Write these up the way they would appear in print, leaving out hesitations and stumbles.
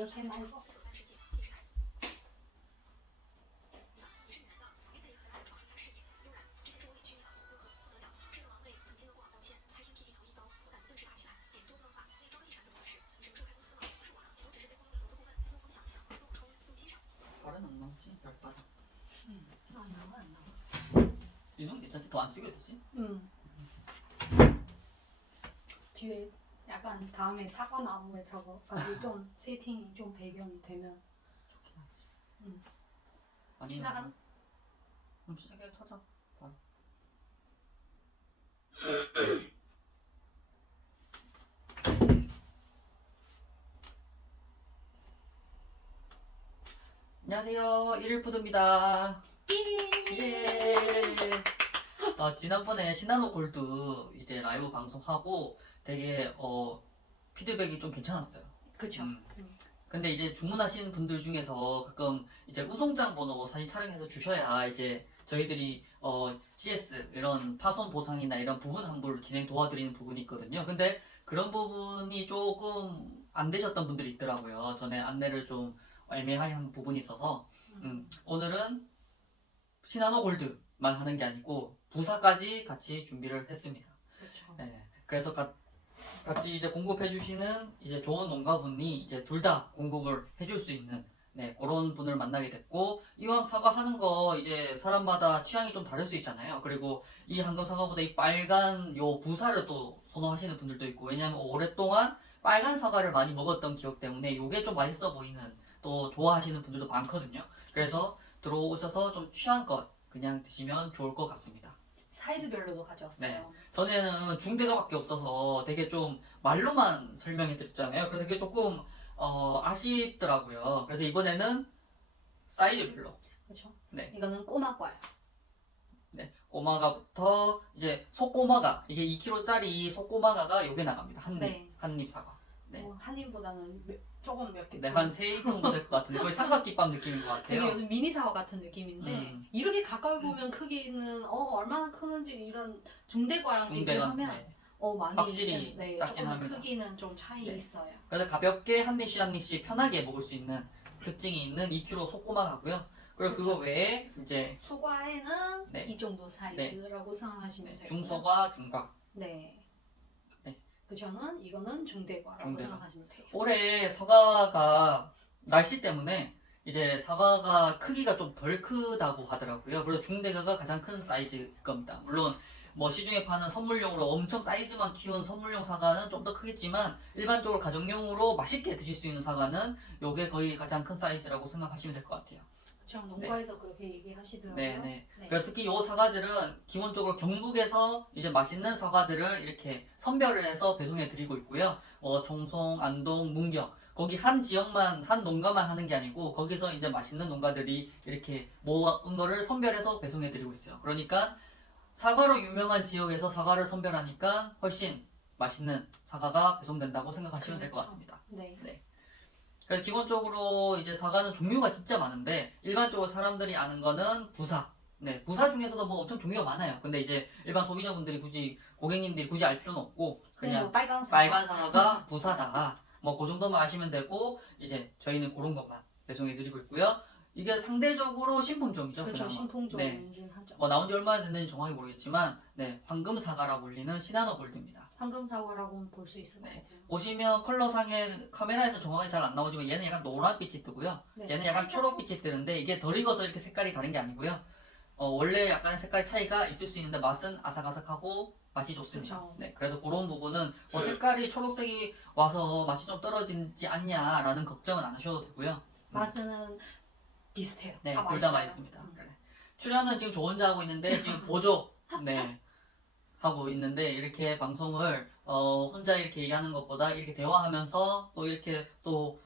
이렇게 말고. 발은 안 나오지? 발바닥. 안 나와 안 나와. 이 정도 괜찮지? 더 안 쓰게 되지? 뒤에 약간 다음에 사과 나무에 저거까지 좀 세팅이 좀 배경이 되면 좋긴 하지. 시작하나? 시작해 찾아. 바로. 안녕하세요. 일일푸드입니다. 예. 지난번에 시나노 골드 이제 라이브 방송하고 되게 피드백이 좀 괜찮았어요. 그쵸. 근데 이제 주문하신 분들 중에서 가끔 이제 우송장 번호 사진 촬영해서 주셔야 이제 저희들이 CS 이런 파손 보상이나 이런 부분 환불 진행 도와드리는 부분이 있거든요. 근데 그런 부분이 조금 안 되셨던 분들이 있더라고요. 전에 안내를 좀 애매하게 한 부분이 있어서 오늘은 시나노 골드만 하는 게 아니고 부사까지 같이 준비를 했습니다. 그렇죠. 네, 그래서 같이 이제 공급해주시는 이제 좋은 농가분이 이제 둘 다 공급을 해줄 수 있는 그런 분을 만나게 됐고, 이왕 사과하는 거 이제 사람마다 취향이 좀 다를 수 있잖아요. 그리고 이 황금 사과보다 이 빨간 요 부사를 또 선호하시는 분들도 있고, 왜냐하면 오랫동안 빨간 사과를 많이 먹었던 기억 때문에 요게 좀 맛있어 보이는 또 좋아하시는 분들도 많거든요. 그래서 들어오셔서 좀 취향껏 그냥 드시면 좋을 것 같습니다. 사이즈별로도 가져왔어요. 네. 전에는 중대가밖에 없어서 되게 좀 말로만 설명해 드렸잖아요. 그래서 그게 조금 아쉽더라고요. 그래서 이번에는 사이즈별로. 그렇죠. 네. 이거는 꼬마 과요. 네. 꼬마가부터 이제 속꼬마가 이게 2kg짜리 속꼬마가가 요게 나갑니다. 한입. 네. 한입 사과. 네. 한 입보다는 조금 몇 개. 네, 한 3입 정도 될 것 같은데 거의 삼각김밥 느낌인 것 되게 같아요. 요즘 미니 사과 같은 느낌인데 이렇게 가까이 보면 크기는 얼마나 크는지 이런 중대과랑 중대가 비교하면 네. 많이 확실히 네, 작긴 조금 합니다. 크기는 좀 차이 네. 있어요. 그래서 가볍게 한 입씩 한 입씩 편하게 먹을 수 있는 특징이 있는 2kg 속꼬마가고요. 그리고 그거 그렇죠. 외에 이제 소과에는 네. 이 정도 사이즈라고 생각하시면 되고요. 중소과 중과. 네. 네. 그 저는 이거는 중대과라고 중대과. 생각하시면 돼요. 올해 사과가 날씨 때문에 이제 사과가 크기가 좀 덜 크다고 하더라고요. 그래서 중대과가 가장 큰 사이즈일 겁니다. 물론 뭐 시중에 파는 선물용으로 엄청 사이즈만 키운 선물용 사과는 좀 더 크겠지만 일반적으로 가정용으로 맛있게 드실 수 있는 사과는 요게 거의 가장 큰 사이즈라고 생각하시면 될 것 같아요. 그렇죠. 농가에서 그렇게 얘기하시더라고요. 네네. 그래서 특히 요 사과들은 기본적으로 경북에서 이제 맛있는 사과들을 이렇게 선별을 해서 배송해 드리고 있고요. 청송, 안동, 문경 거기 한 지역만 한 농가만 하는 게 아니고 거기서 이제 맛있는 농가들이 이렇게 모은 거를 선별해서 배송해 드리고 있어요. 그러니까 사과로 유명한 지역에서 사과를 선별하니까 훨씬 맛있는 사과가 배송된다고 생각하시면 될 것 그렇죠. 같습니다. 네. 그래서 기본적으로 이제 사과는 종류가 진짜 많은데 일반적으로 사람들이 아는 거는 부사. 네, 부사 중에서도 뭐 엄청 종류가 많아요. 근데 이제 일반 소비자분들이 고객님들이 굳이 알 필요는 없고 그냥 빨간 사과. 빨간 사과가 부사다. 뭐 그 정도만 아시면 되고 이제 저희는 그런 것만 배송해 드리고 있고요. 이게 상대적으로 신품종이죠. 그렇죠. 그나마. 신품종이긴 하죠. 뭐 나온 지 얼마나 됐는지 정확히 모르겠지만 황금 사과라 불리는 시나노 골드입니다. 황금 사과라고는 볼 수 있을 것 네. 같아요. 보시면 컬러상에 카메라에서 정확히 잘 안 나오지만 얘는 약간 노란빛이 뜨고요. 네, 얘는 약간 초록빛이 뜨는데 이게 덜 익어서 이렇게 색깔이 다른 게 아니고요. 원래 약간 색깔 차이가 있을 수 있는데 맛은 아삭아삭하고 맛이 좋습니다. 그쵸. 네, 그래서 그런 부분은 색깔이 초록색이 와서 맛이 좀 떨어지지 않냐라는 걱정은 안 하셔도 되고요. 맛은 비슷해요. 네, 다 둘 다 맛있어요. 맛있습니다. 그래. 출연은 지금 저 혼자 하고 있는데 지금 보조 하고 있는데 이렇게 방송을 혼자 이렇게 얘기하는 것보다 이렇게 대화하면서 또 이렇게 또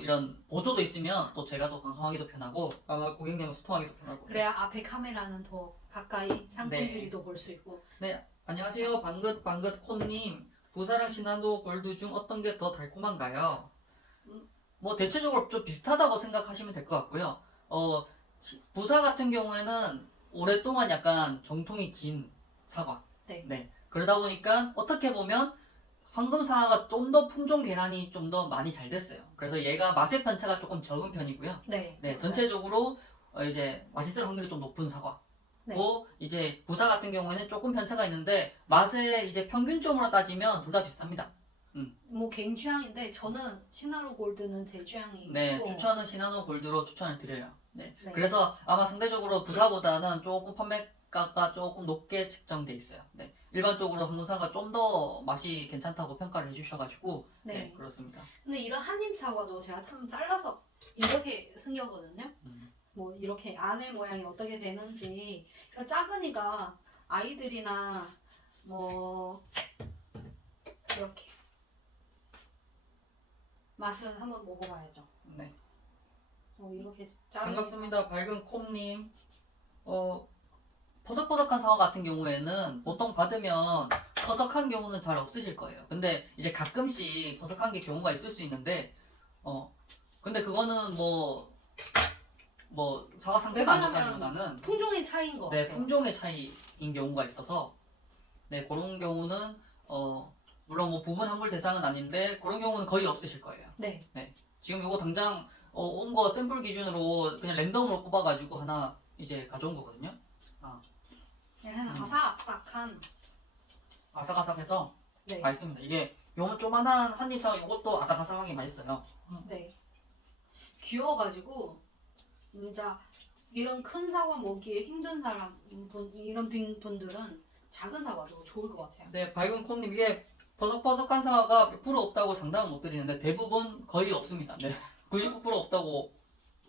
이런 보조도 있으면 또 제가 또 방송하기도 편하고 아마 고객님과 소통하기도 편하고. 그래야 앞에 카메라는 더 가까이 상품들이도 볼 수 있고. 네, 안녕하세요. 방긋방긋 콘님. 부사랑 시나노 골드 중 어떤 게 더 달콤한가요? 뭐 대체적으로 좀 비슷하다고 생각하시면 될 것 같고요. 부사 같은 경우에는 오랫동안 약간 정통이 긴 사과. 네. 그러다 보니까 어떻게 보면 황금 사과가 좀 더 품종 개란이 좀 더 많이 잘 됐어요. 그래서 얘가 맛의 편차가 조금 적은 편이고요. 네. 네, 전체적으로 이제 맛있을 확률이 좀 높은 사과. 네. 고 이제 부사 같은 경우에는 조금 편차가 있는데 맛에 이제 평균점으로 따지면 둘 다 비슷합니다. 뭐 개인 취향인데 저는 시나로 골드는 제 취향이고. 네, 추천은 시나노 골드로 추천을 드려요. 네. 네. 그래서 아마 상대적으로 부사보다는 조금 판매가가 조금 높게 책정돼 있어요. 네. 일반적으로 황금사가 좀 더 맛이 괜찮다고 평가를 해주셔가지고 네. 네, 그렇습니다. 근데 이런 한입 사과도 제가 참 잘라서 이렇게 생겼거든요. 뭐 이렇게 안에 모양이 어떻게 되는지 이런 작으니까 아이들이나 뭐 이렇게 맛은 한번 먹어봐야죠. 네. 이렇게 자르니까 반갑습니다. 밝은 콤님. 퍼석퍼석한 사과 같은 경우에는 보통 받으면 퍼석한 경우는 잘 없으실 거예요. 근데 이제 가끔씩 퍼석한 게 경우가 있을 수 있는데, 근데 그거는 뭐 사과 상태가 안 좋다기보다는 품종의 차이인 것 네, 같아요. 품종의 차이인 경우가 있어서 네, 그런 경우는 물론 뭐 부분 환불 대상은 아닌데 그런 경우는 거의 없으실 거예요. 네. 지금 이거 당장 온 거 샘플 기준으로 그냥 랜덤으로 뽑아가지고 하나 이제 가져온 거거든요. 약간 아삭아삭한. 아삭아삭해서 네. 맛있습니다. 이게 요만 조만한 한입 사과 이것도 아삭아삭하게 맛있어요. 네. 귀여워가지고 진짜 이런 큰 사과 먹기에 힘든 이런 분들은 작은 사과도 좋을 것 같아요. 네, 밝은 콩님 이게 퍼석퍼석한 사과가 100% 없다고 장담은 못 드리는데 대부분 거의 없습니다. 네, 99% 없다고.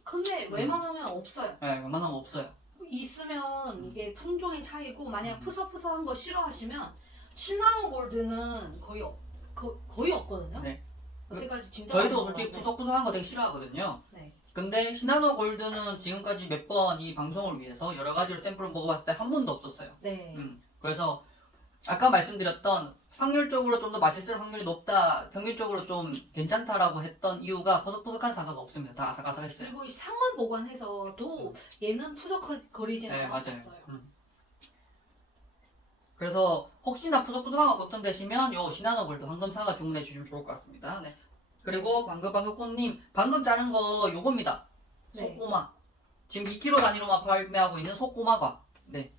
근데 웬만하면 없어요. 네, 웬만하면 없어요. 있으면 이게 품종의 차이고 만약 음. 푸석푸석한 거 싫어하시면 시나모 골드는 거의 없거든요. 네. 여태까지 진짜 저희도 많이 솔직히 먹어봤는데. 푸석푸석한 거 되게 싫어하거든요. 네. 근데 시나노 골드는 지금까지 몇 번 이 방송을 위해서 여러 가지로 샘플을 먹어봤을 때 한 번도 없었어요. 네. 그래서 아까 말씀드렸던 확률적으로 좀 더 맛있을 확률이 높다, 평균적으로 좀 괜찮다라고 했던 이유가 퍼석퍼석한 사과가 없습니다. 다 아삭아삭했어요. 그리고 이 상온 보관해서도 얘는 푸석거리진 네, 않았었어요. 맞아요. 그래서 혹시나 푸석푸석한 거 걱정되시면 요 시나노 골드 황금 사과 주문해 주시면 좋을 것 같습니다. 네. 그리고 방금 콩님 방금 자른 거 요겁니다. 네. 속고마. 지금 2kg 단위로만 판매하고 있는 속고마과. 네.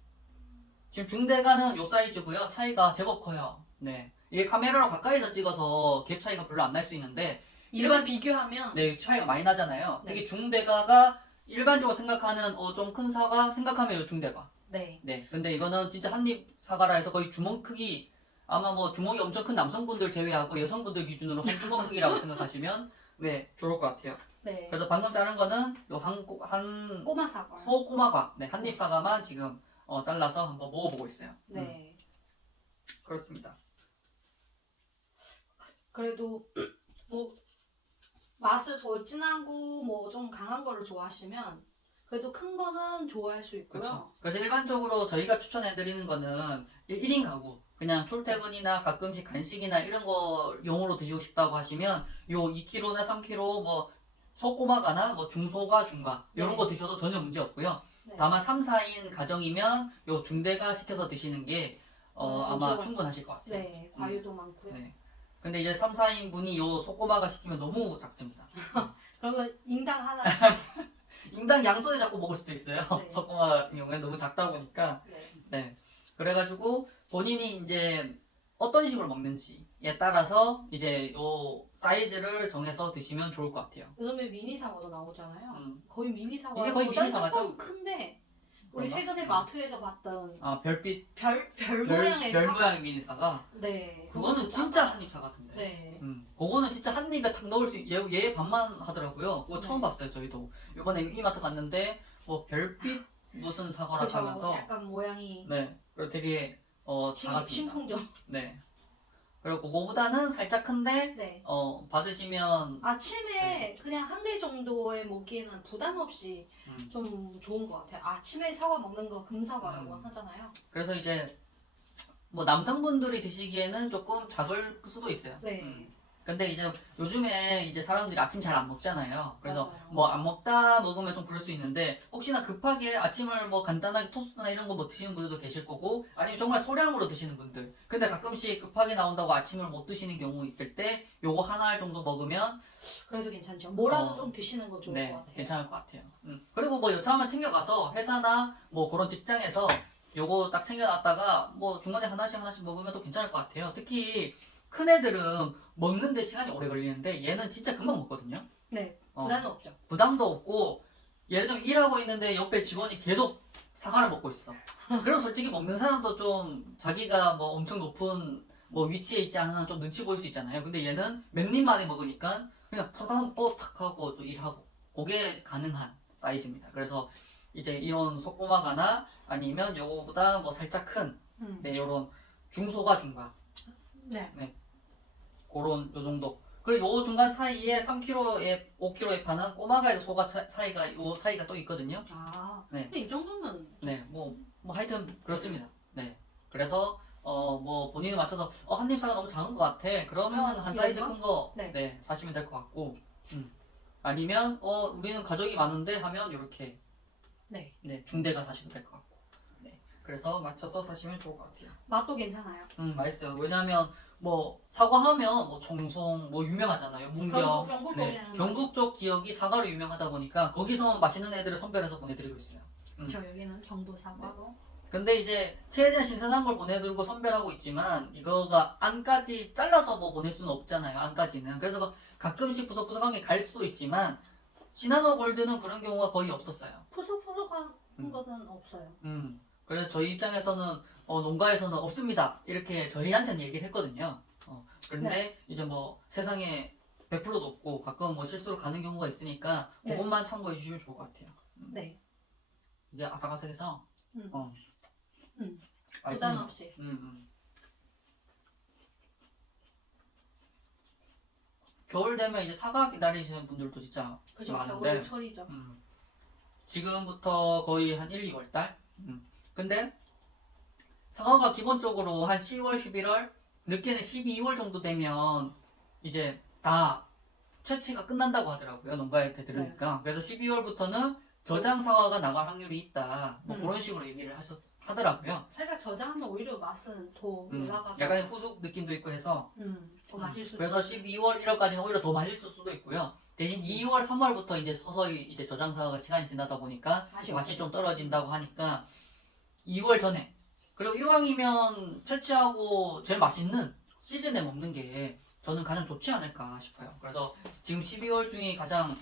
지금 중대가는 요 사이즈고요. 차이가 제법 커요. 네. 이게 카메라로 가까이서 찍어서 갭 차이가 별로 안 날 수 있는데 이런 비교하면 네, 차이가 많이 나잖아요. 네. 특히 중대가가 일반적으로 생각하는 좀 큰 사과 생각하면 요 중대가. 네. 네. 근데 이거는 진짜 한입 사과라 해서 거의 주먹 크기, 아마 뭐 주먹이 엄청 큰 남성분들 제외하고 여성분들 기준으로 한 주먹 크기라고 생각하시면 네, 좋을 것 같아요. 네. 그래서 방금 자른 거는 요 꼬마 사과. 소꼬마과, 네, 한입 사과만 지금 잘라서 한번 먹어보고 있어요. 네. 그렇습니다. 그래도 뭐 맛을 더 진하고 뭐 좀 강한 거를 좋아하시면 그래도 큰 거는 좋아할 수 있고요. 그렇죠. 그래서 일반적으로 저희가 추천해드리는 거는 1인 가구, 그냥 출퇴근이나 가끔씩 간식이나 이런 거 용으로 드시고 싶다고 하시면 요 2kg나 3kg 뭐 소꼬마가나 뭐 중소가 중가 이런 네. 거 드셔도 전혀 문제 없고요. 네. 다만 3, 4인 가정이면 요 중대가 시켜서 드시는 게 아마 좋아요. 충분하실 것 같아요. 네, 과유도 많고요. 네. 근데 이제 3, 4인 분이 요 소꼬마가 시키면 너무 작습니다. 그러면 인당 하나씩. 인당 양손에 잡고 먹을 수도 있어요. 네. 소꼬마 같은 경우에 너무 작다 보니까. 네. 네. 그래가지고 본인이 이제 어떤 식으로 먹는지에 따라서 이제 요 사이즈를 정해서 드시면 좋을 것 같아요. 요즘에 미니 사과도 나오잖아요. 음. 거의 미니 사과. 이게 거의 미니 사과죠? 조금 큰데 우리 그런가? 최근에 마트에서 봤던 아, 별빛 별 모양의 별 사과. 모양의 미니 사과. 네. 그거는 진짜 한입사 같은데. 네. 그거는 진짜 한 입에 탁 넣을 얘 반만 하더라고요. 그거 네. 처음 봤어요, 저희도. 이번에 이마트 갔는데 뭐 별빛 무슨 사과라 그렇죠. 하면서 약간 모양이 네. 그리고 되게 작았습니다. 신풍점. 네. 그리고 그거보다는 살짝 큰데 네. 받으시면 아침에 그냥 한 개 정도에 먹기에는 부담 없이 좀 좋은 것 같아요. 아침에 사과 먹는 거 금사과라고 하잖아요. 그래서 이제 뭐 남성분들이 드시기에는 조금 작을 수도 있어요. 네. 근데 이제 요즘에 이제 사람들이 아침 잘 안 먹잖아요. 그래서 맞아요. 뭐 안 먹다 먹으면 좀 그럴 수 있는데 혹시나 급하게 아침을 뭐 간단하게 토스트나 이런 거 뭐 드시는 분들도 계실 거고 아니면 정말 소량으로 드시는 분들. 근데 가끔씩 급하게 나온다고 아침을 못 드시는 경우 있을 때 요거 하나 알 정도 먹으면 그래도 괜찮죠. 뭐라도 어, 좀 드시는 거 좋을 네, 것 같아요. 괜찮을 것 같아요. 그리고 뭐 여차하면 챙겨가서 회사나 뭐 그런 직장에서 요거 딱 챙겨놨다가 뭐 중간에 하나씩 먹으면 또 괜찮을 것 같아요. 특히 큰 애들은 먹는데 시간이 오래 걸리는데 얘는 진짜 금방 먹거든요. 네, 어, 부담은 없죠. 부담도 없고 예를 들면 일하고 있는데 옆에 직원이 계속 사과를 먹고 있어. 그럼 솔직히 먹는 사람도 좀 자기가 뭐 엄청 높은 뭐 위치에 있지 않은 한 좀 눈치 보일 수 있잖아요. 근데 얘는 몇 입 만에 먹으니까 그냥 탁 먹고 탁 하고 또 일하고 그게 가능한 사이즈입니다. 그래서 이제 이런 소꼬마가나 아니면 요거보다 뭐 살짝 큰 네, 요런 중소가 중간 네. 그런 요 정도. 그리고 요 중간 사이에 3kg에 5kg에 파는 꼬마가에서 소가 사이가 요 사이가 또 있거든요. 아, 네. 근데 이 정도면 네, 뭐 하여튼 그렇습니다. 네. 그래서 뭐 본인에 맞춰서 한 입 사가 너무 작은 것 같아. 그러면 한 사이즈 이런 거? 큰 거 네. 네, 사시면 될 것 같고. 아니면 우리는 가족이 많은데 하면 이렇게 네. 네, 중대가 사시면 될 것 같고. 네. 그래서 맞춰서 사시면 좋을 것 같아요. 맛도 괜찮아요. 맛있어요. 왜냐면 뭐 사과하면 뭐 청송 뭐 유명하잖아요. 문경. 경북 네. 거기는 경북 쪽 지역이 사과로 유명하다 보니까 거기서 맛있는 애들을 선별해서 보내드리고 있어요. 저 여기는 경부 사과로. 근데 이제 최대한 신선한 걸 보내들고 선별하고 있지만 이거가 안까지 잘라서 뭐 보낼 수는 없잖아요. 안까지는. 그래서 가끔씩 구석구석한 게 갈 수도 있지만 시나노 골드는 그런 경우가 거의 없었어요. 푸석푸석한 음. 거는 없어요. 그래서 저희 입장에서는 농가에서는 없습니다. 이렇게 저희한테는 얘기를 했거든요. 그런데 이제 뭐 세상에 100%도 없고 가끔 뭐 실수로 가는 경우가 있으니까 네. 그것만 참고해 주시면 좋을 것 같아요. 네. 이게 아삭아삭해서 음. 맛있습니다. 부담 없이. 겨울 되면 이제 사과 기다리시는 분들도 진짜 그죠. 많은데 겨울철이죠. 지금부터 거의 한 1, 2월 달? 근데 사과가 기본적으로 한 10월, 11월, 늦게는 12월 정도 되면 이제 다 채취가 끝난다고 하더라고요. 농가한테 들으니까. 그래서 12월부터는 저장 사과가 나갈 확률이 있다. 뭐 그런 식으로 얘기를 하더라고요. 살짝 저장하면 오히려 맛은 더 올라가서 약간 후숙 느낌도 있고 해서 더 맛있을 그래서 수 있어요. 12월, 1월까지는 오히려 더 맛있을 수도 있고요. 대신 2월, 3월부터 이제 서서히 이제 저장 사과가 시간이 지나다 보니까 맛이 좀 떨어진다고 하니까 2월 전에 그리고 이왕이면 채취하고 제일 맛있는 시즌에 먹는 게 저는 가장 좋지 않을까 싶어요. 그래서 지금 12월 중에 가장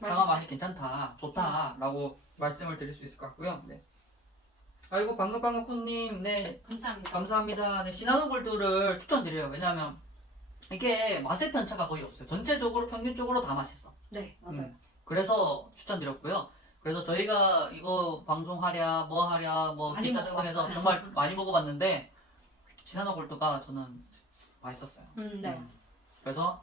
사과 맛이 괜찮다, 좋다라고 말씀을 드릴 수 있을 것 같고요. 네. 아이고 방긋방긋 콩님, 네 감사합니다. 감사합니다. 네, 시나노 골드를 추천드려요. 왜냐하면 이게 맛의 편차가 거의 없어요. 전체적으로 평균적으로 다 맛있어. 네, 맞아요. 그래서 추천드렸고요. 그래서 저희가 이거 방송하랴 뭐하랴 뭐 많이 기타 등등해서 먹어봤어요. 정말 많이 먹어봤는데 시나노 골드가 저는 맛있었어요. 네. 그래서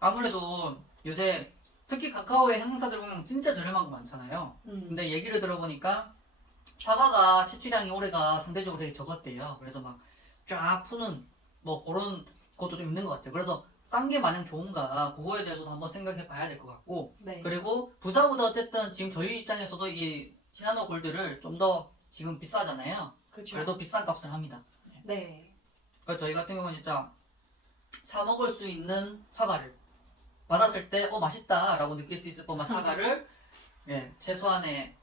아무래도 요새 특히 카카오의 행사들 보면 진짜 저렴한 거 많잖아요. 근데 얘기를 들어보니까 사과가 채취량이 올해가 상대적으로 되게 적었대요. 그래서 막 쫙 푸는 뭐 그런 것도 좀 있는 것 같아요. 그래서 싼 게 마냥 좋은가 그거에 대해서도 한번 생각해 봐야 될 것 같고 네. 그리고 부사보다 어쨌든 지금 저희 입장에서도 이 시나노 골드를 좀 더 지금 비싸잖아요. 그렇죠. 그래도 비싼 값을 합니다. 네. 그래서 저희 같은 경우는 진짜 사 먹을 수 있는 사과를 받았을 때 맛있다라고 느낄 수 있을 법한 사과를 최소한의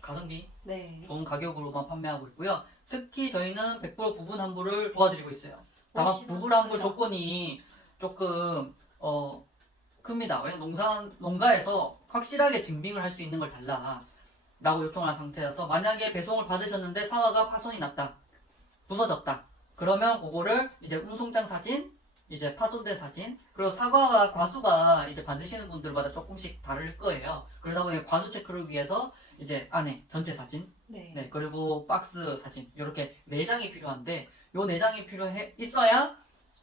가성비 네. 좋은 가격으로만 판매하고 있고요. 특히 저희는 100% 부분 환불을 도와드리고 있어요. 다만 부분 환불 그렇죠. 조건이 조금 큽니다. 왜냐면 농가에서 확실하게 증빙을 할 수 있는 걸 달라라고 요청을 한 상태여서 만약에 배송을 받으셨는데 사과가 파손이 났다, 부서졌다. 그러면 그거를 이제 운송장 사진, 이제 파손된 사진, 그리고 사과가 과수가 이제 받으시는 분들마다 조금씩 다를 거예요. 그러다 보니 과수 체크를 위해서 이제 안에 전체 사진, 네. 그리고 박스 사진 이렇게 4장이 필요한데 요 4장이 필요해 있어야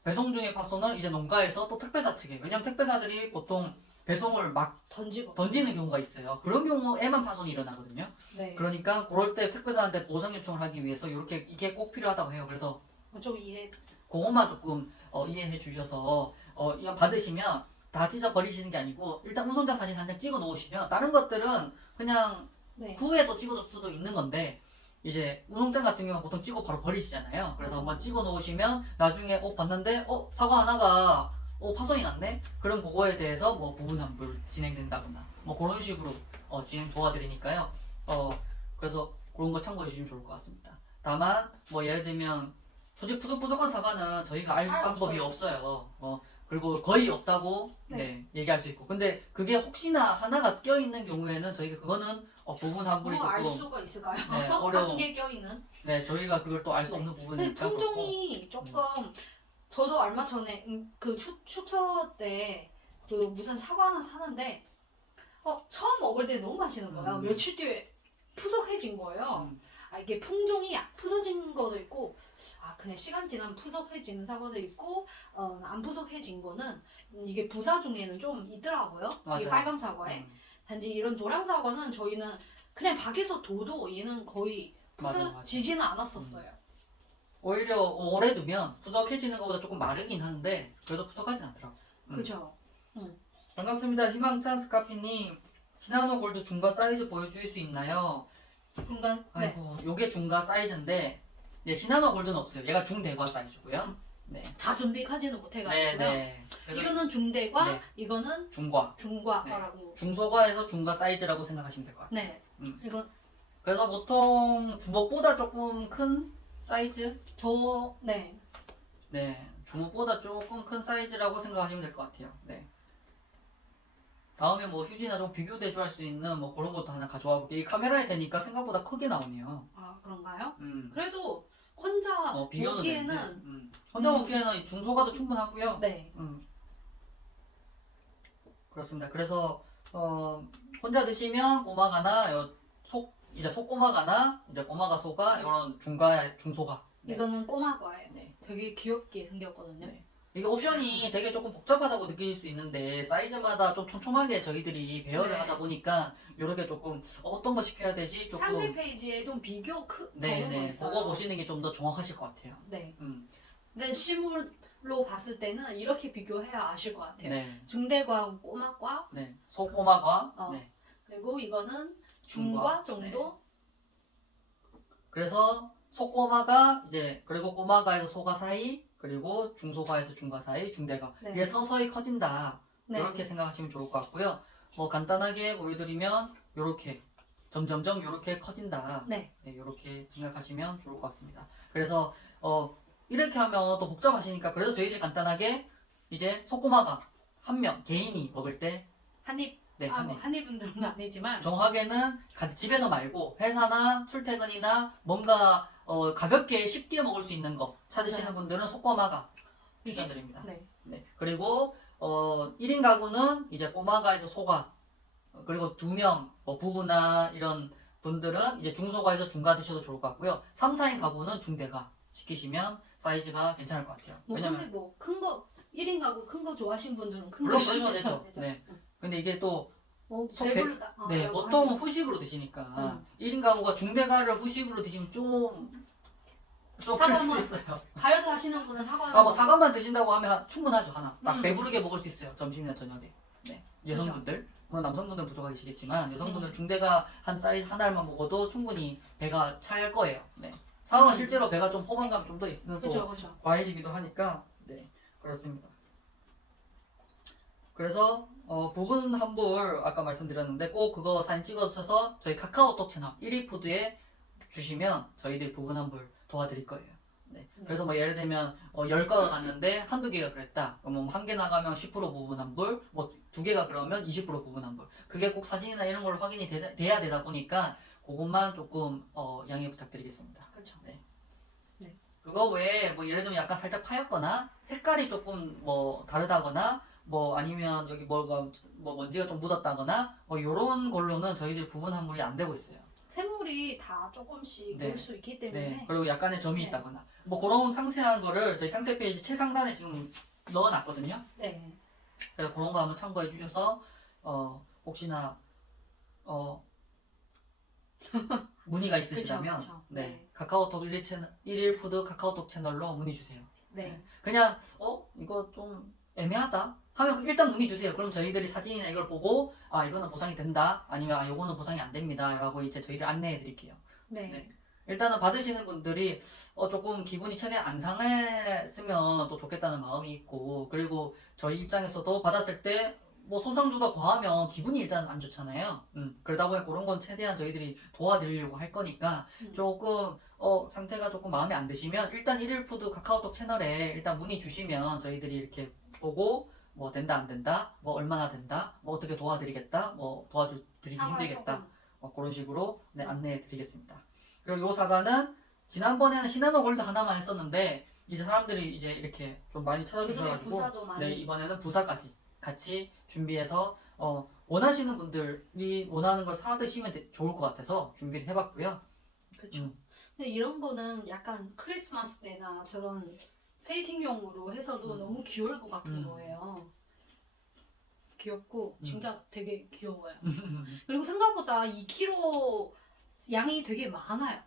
배송 중에 파손을 이제 농가에서 또 택배사 측에 왜냐면 택배사들이 보통 배송을 막 던지는 경우가 있어요. 그런 경우에만 파손이 일어나거든요. 네. 그러니까 그럴 때 택배사한테 보상 요청을 하기 위해서 이게 꼭 필요하다고 해요. 그래서 좀 이해. 그것만 조금 이해해 주셔서 이거 받으시면 다 찢어 버리시는 게 아니고 일단 운송자 사진 한 장 찍어 놓으시면 다른 것들은 그냥 네. 후에도 찍어줄 수도 있는 건데 이제 운송장 같은 경우는 보통 찍어 바로 버리시잖아요. 그래서 한번 찍어 놓으시면 나중에 봤는데 사과 하나가 파손이 났네? 그럼 그거에 대해서 뭐 부분 환불 진행된다거나 뭐 그런 식으로 진행 도와드리니까요. 그래서 그런 거 참고해 주시면 좋을 것 같습니다. 다만 뭐 예를 들면 솔직히 푸석푸석한 사과는 저희가 알 방법이 없어요. 그리고 거의 없다고 얘기할 수 있고 근데 그게 혹시나 하나가 껴있는 경우에는 저희가 그거는 부분 환불이 알 조금 수가 있을까요? 어려워. 한 개 껴있는. 네, 저희가 그걸 또 알 수 없는 근데 부분이니까 품종이 조금 저도 얼마 전에 그 축소 때 그 무슨 사과 하나 사는데 처음 먹을 때 너무 맛있는 거예요. 며칠 뒤에 푸석해진 거예요. 이게 품종이 푸석진 것도 있고 그냥 시간 지나면 푸석해지는 사과도 있고 안 푸석해진 거는 이게 부사 중에는 좀 있더라고요. 맞아요. 이 빨강 사과에. 단지 이런 노랑 사과는 저희는 그냥 밖에서 둬도 얘는 거의 부서지지는 않았었어요. 오히려 오래 두면 푸석해지는 것보다 조금 마르긴 한데 그래도 푸석하진 않더라고요. 그죠. 반갑습니다. 희망찬 스카피님. 시나노 골드 중과 사이즈 보여주실 수 있나요? 중간. 네. 아이고, 요게 중과 사이즈인데 시나노 골드는 없어요. 얘가 중대과 사이즈고요. 네. 다 준비하지는 못해가지고요. 네. 그래서 이거는 중대과, 이거는 중과. 중과라고. 중소과에서 중과 사이즈라고 생각하시면 될 것 같아요. 네. 이건 그래서 보통 주먹보다 조금 큰 사이즈? 네. 주먹보다 조금 큰 사이즈라고 생각하시면 될 것 같아요. 네. 다음에 뭐 휴지나 좀 비교 대조할 수 있는 뭐 그런 것도 하나 가져와 볼게요. 이 카메라에 대니까 생각보다 크게 나오네요. 그런가요? 그래도 혼자 비교는 먹기에는 되는데, 혼자 먹기에는 중소가도 충분하고요. 네. 그렇습니다. 그래서 혼자 드시면 꼬마가나 이제 속꼬마가나 이제 꼬마가 소가 이런 중소가. 네. 이거는 꼬마과예요. 네. 되게 귀엽게 생겼거든요. 네. 이게 옵션이 되게 조금 복잡하다고 느낄 수 있는데 사이즈마다 좀 촘촘하게 저희들이 배열을 하다 보니까 이렇게 조금 어떤 거 시켜야 되지? 조금 상세 페이지에 좀 비교 네네 있어요. 그거 보시는 게 좀 더 정확하실 것 같아요. 네. 근데 실물로 봤을 때는 이렇게 비교해야 아실 것 같아요. 네. 중대과하고 꼬마과. 네. 소꼬마과. 네. 그리고 이거는 중과 정도. 그래서 소꼬마가 이제 그리고 꼬마가에서 소가 사이 그리고 중소가에서 중가 사이 중대가 이게 서서히 커진다. 이렇게 생각하시면 좋을 것 같고요. 뭐 간단하게 보여드리면 이렇게 점점점 이렇게 커진다. 이렇게 생각하시면 좋을 것 같습니다. 그래서 이렇게 하면 또 복잡하시니까 그래서 저희들이 간단하게 이제 소꼬마가 한 명 개인이 먹을 때 한입. 한 입. 한입은 들은 거 아니지만 정확하게는 집에서 말고 회사나 출퇴근이나 뭔가 가볍게 쉽게 먹을 수 있는 거 찾으시는 분들은 소꼬마가 추천드립니다. 네. 그리고 1인 가구는 이제 꼬마가에서 소가 그리고 2명 부부나 이런 분들은 이제 중소가에서 중가 드셔도 좋을 것 같고요. 3, 4인 가구는 중대가 시키시면 사이즈가 괜찮을 것 같아요. 왜냐면 근데 큰 거 1인 가구 큰 거 좋아하시는 분들은 큰 물론 거 그러셔도 되죠. 네. 근데 이게 또 배부르다. 네, 보통은 후식으로 드시니까 1인 가구가 중대가를 후식으로 드시면 좀 그럴 수 있어요. 다이어트 하시는 분은 뭐 사과만 드신다고 하면 충분하죠. 하나. 딱 배부르게 먹을 수 있어요. 점심이나 저녁에. 네. 여성분들. 물론 남성분들은 부족하시겠지만 여성분들 중대가 한 사이즈 한 알만 먹어도 충분히 배가 찰 거예요. 네. 사과가 실제로 배가 좀 포만감 좀 더 있는 또 과일이기도 하니까 네. 그렇습니다. 그래서 부분 환불 아까 말씀드렸는데 꼭 그거 사진 찍어주셔서 저희 카카오톡 채널 1위푸드에 주시면 저희들이 부분 환불 도와드릴 거예요. 네. 그래서 뭐 예를 들면 10가가 갔는데 한두 개가 그랬다. 그럼 한 개 나가면 10% 부분 환불, 뭐 2개가 그러면 20% 부분 환불. 그게 꼭 사진이나 이런 걸로 확인이 돼야 되다 보니까 그것만 조금 양해 부탁드리겠습니다. 그렇죠. 네. 그거 외에 뭐 예를 들면 약간 살짝 파였거나 색깔이 조금 뭐 다르다거나 뭐 아니면 여기 뭐 먼지가 좀 묻었다거나 뭐 이런 걸로는 저희들 부분 환불이 안 되고 있어요. 샘물이 다 조금씩 올 수 있기 때문에 그리고 약간의 점이 있다거나 뭐 그런 상세한 거를 저희 상세 페이지 최상단에 지금 넣어놨거든요. 그래서 그런 거 한번 참고해 주셔서 혹시나 문의가 있으시다면 카카오톡 1일 푸드 카카오톡 채널로 문의 주세요. 그냥 이거 좀 애매하다 하면 일단 문의 주세요. 그럼 저희들이 사진이나 이걸 보고 아 이거는 보상이 된다 아니면 아 이거는 보상이 안 됩니다 라고 이제 저희들 안내해 드릴게요. 네. 네. 일단은 받으시는 분들이 조금 기분이 최대한 안 상했으면 또 좋겠다는 마음이 있고, 그리고 저희 입장에서도 받았을 때 뭐 손상도가 과하면 기분이 일단 안 좋잖아요. 그러다 보니 그런 건 최대한 저희들이 도와드리려고 할 거니까 조금 상태가 조금 마음에 안 드시면 일단 일일푸드 카카오톡 채널에 일단 문의 주시면 저희들이 이렇게 보고 뭐 된다 안 된다 뭐 얼마나 된다 뭐 어떻게 도와드리겠다 뭐 도와드리기 힘들겠다 그런 식으로 네, 안내해 드리겠습니다. 그리고 이 사과는 지난번에는 시나노 골드 하나만 했었는데 이제 사람들이 이제 이렇게 좀 많이 요즘에 찾아주셔가지고 부사도 많이. 네, 이번에는 부사까지 같이 준비해서 원하시는 분들이 원하는 걸 사 드시면 좋을 것 같아서 준비를 해봤고요. 그렇죠. 근데 이런 거는 약간 크리스마스 때나 저런 세팅용으로 해서도 너무 귀여울 것 같은 거예요. 귀엽고 진짜 되게 귀여워요. 그리고 생각보다 2kg 양이 되게 많아요.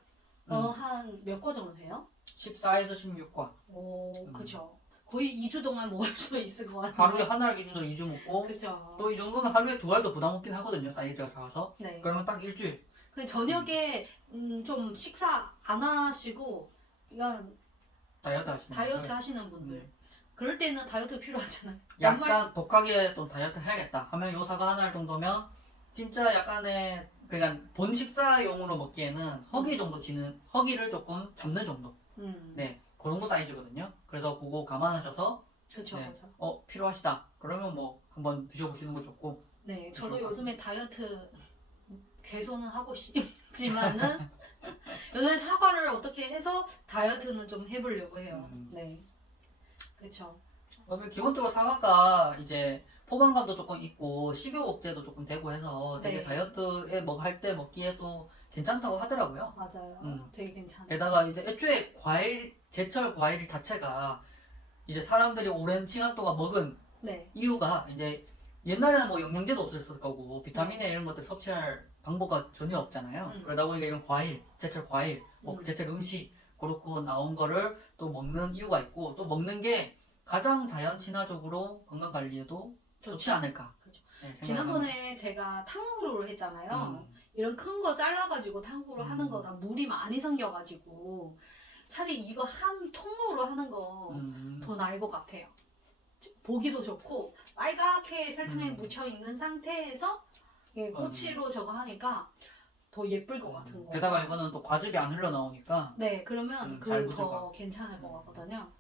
한 몇 거 정도 돼요? 14에서 16과 오, 그쵸. 거의 2주 동안 먹을 수 있을 것 같아요. 하루에 한 알 기준으로 2주 먹고 그쵸. 또 이 정도는 하루에 2알도 부담 없긴 하거든요. 사이즈가 작아서. 네. 그러면 딱 일주일. 근데 저녁에 좀 식사 안 하시고 이건 다이어트 하시는 분들 그럴 때는 다이어트 필요하잖아요. 약간 독하게 또 다이어트 해야겠다 하면 요 사과 한 알 정도면 진짜 약간의 그냥 본 식사용으로 먹기에는 허기 정도 지는 허기를 조금 잡는 정도. 네, 그 정도 사이즈거든요. 그래서 그거 감안하셔서 그쵸, 네, 그쵸. 필요하시다. 그러면 뭐 한번 드셔보시는 거 좋고. 네, 저도 요즘에 다이어트 개선은 하고 싶지만은 요즘에 사과를 어떻게 해서 다이어트는 좀 해보려고 해요. 네, 그렇죠. 기본적으로 사과가 이제 포만감도 조금 있고 식욕 억제도 조금 되고 해서 되게 네. 다이어트에 뭐 할 때 먹기에도 괜찮다고 하더라고요. 맞아요. 되게 괜찮아요. 게다가 이제 애초에 제철 과일 자체가 이제 사람들이 오랜 시간 동안 먹은 네, 이유가 이제 옛날에는 뭐 영양제도 없었을 거고 비타민이나 이런 것들 섭취할 방법가 전혀 없잖아요. 그러다 보니까 이런 과일, 제철 과일, 뭐 제철 음식 그렇고 나온 거를 또 먹는 이유가 있고 또 먹는 게 가장 자연 친화적으로 건강 관리에도 좋지 않을까. 그렇죠. 네, 지난번에 제가 탕후루를 했잖아요. 이런 큰 거 잘라가지고 탕후루 하는 거다 물이 많이 생겨가지고 차라리 이거 한 통으로 하는 거 더 나을 것 같아요. 보기도 좋고 빨갛게 설탕에 묻혀 있는 상태에서 꼬치로 저거 하니까 더 예쁠 것 같은 거. 게다가 이거는 또 과즙이 안 흘러나오니까 네, 그러면 잘 그 더 묻어가. 괜찮을 것 같거든요.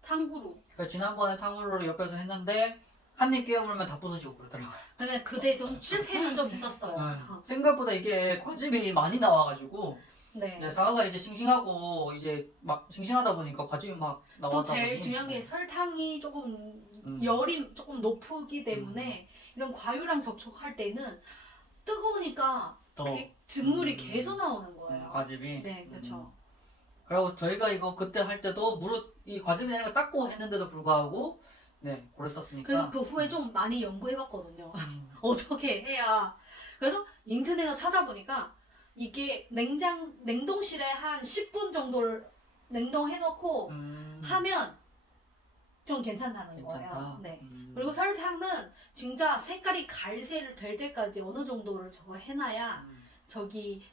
탕후루. 그러니까 지난번에 탕후루를 옆에서 했는데 한 입 깨물면 다 부서지고 그러더라고요. 근데 그때 좀 실패는 좀 있었어요. 생각보다 이게 과즙이 많이 나와가지고 네. 사과가 이제 싱싱하고 이제 막 싱싱하다 보니까 과즙이 막 나와다 또 제일 보니 중요한 게 설탕이 조금 열이 조금 높기 때문에 이런 과유랑 접촉할 때는 뜨거우니까 더 증물이 계속 나오는 거예요. 과즙이. 네, 그렇죠. 그리고 저희가 이거 그때 할 때도 무릇 이 과즙이 되는 거 닦고 했는데도 불구하고 네 그랬었으니까. 그래서 그 후에 좀 많이 연구해봤거든요. 어떻게 해야. 그래서 인터넷에 찾아보니까 이게 냉동실에 한 10분 정도를 냉동해놓고 하면 좀 괜찮다는 거예요. 네. 그리고 설탕은 진짜 색깔이 갈색 될 때까지 어느 정도를 저거 해놔야 저기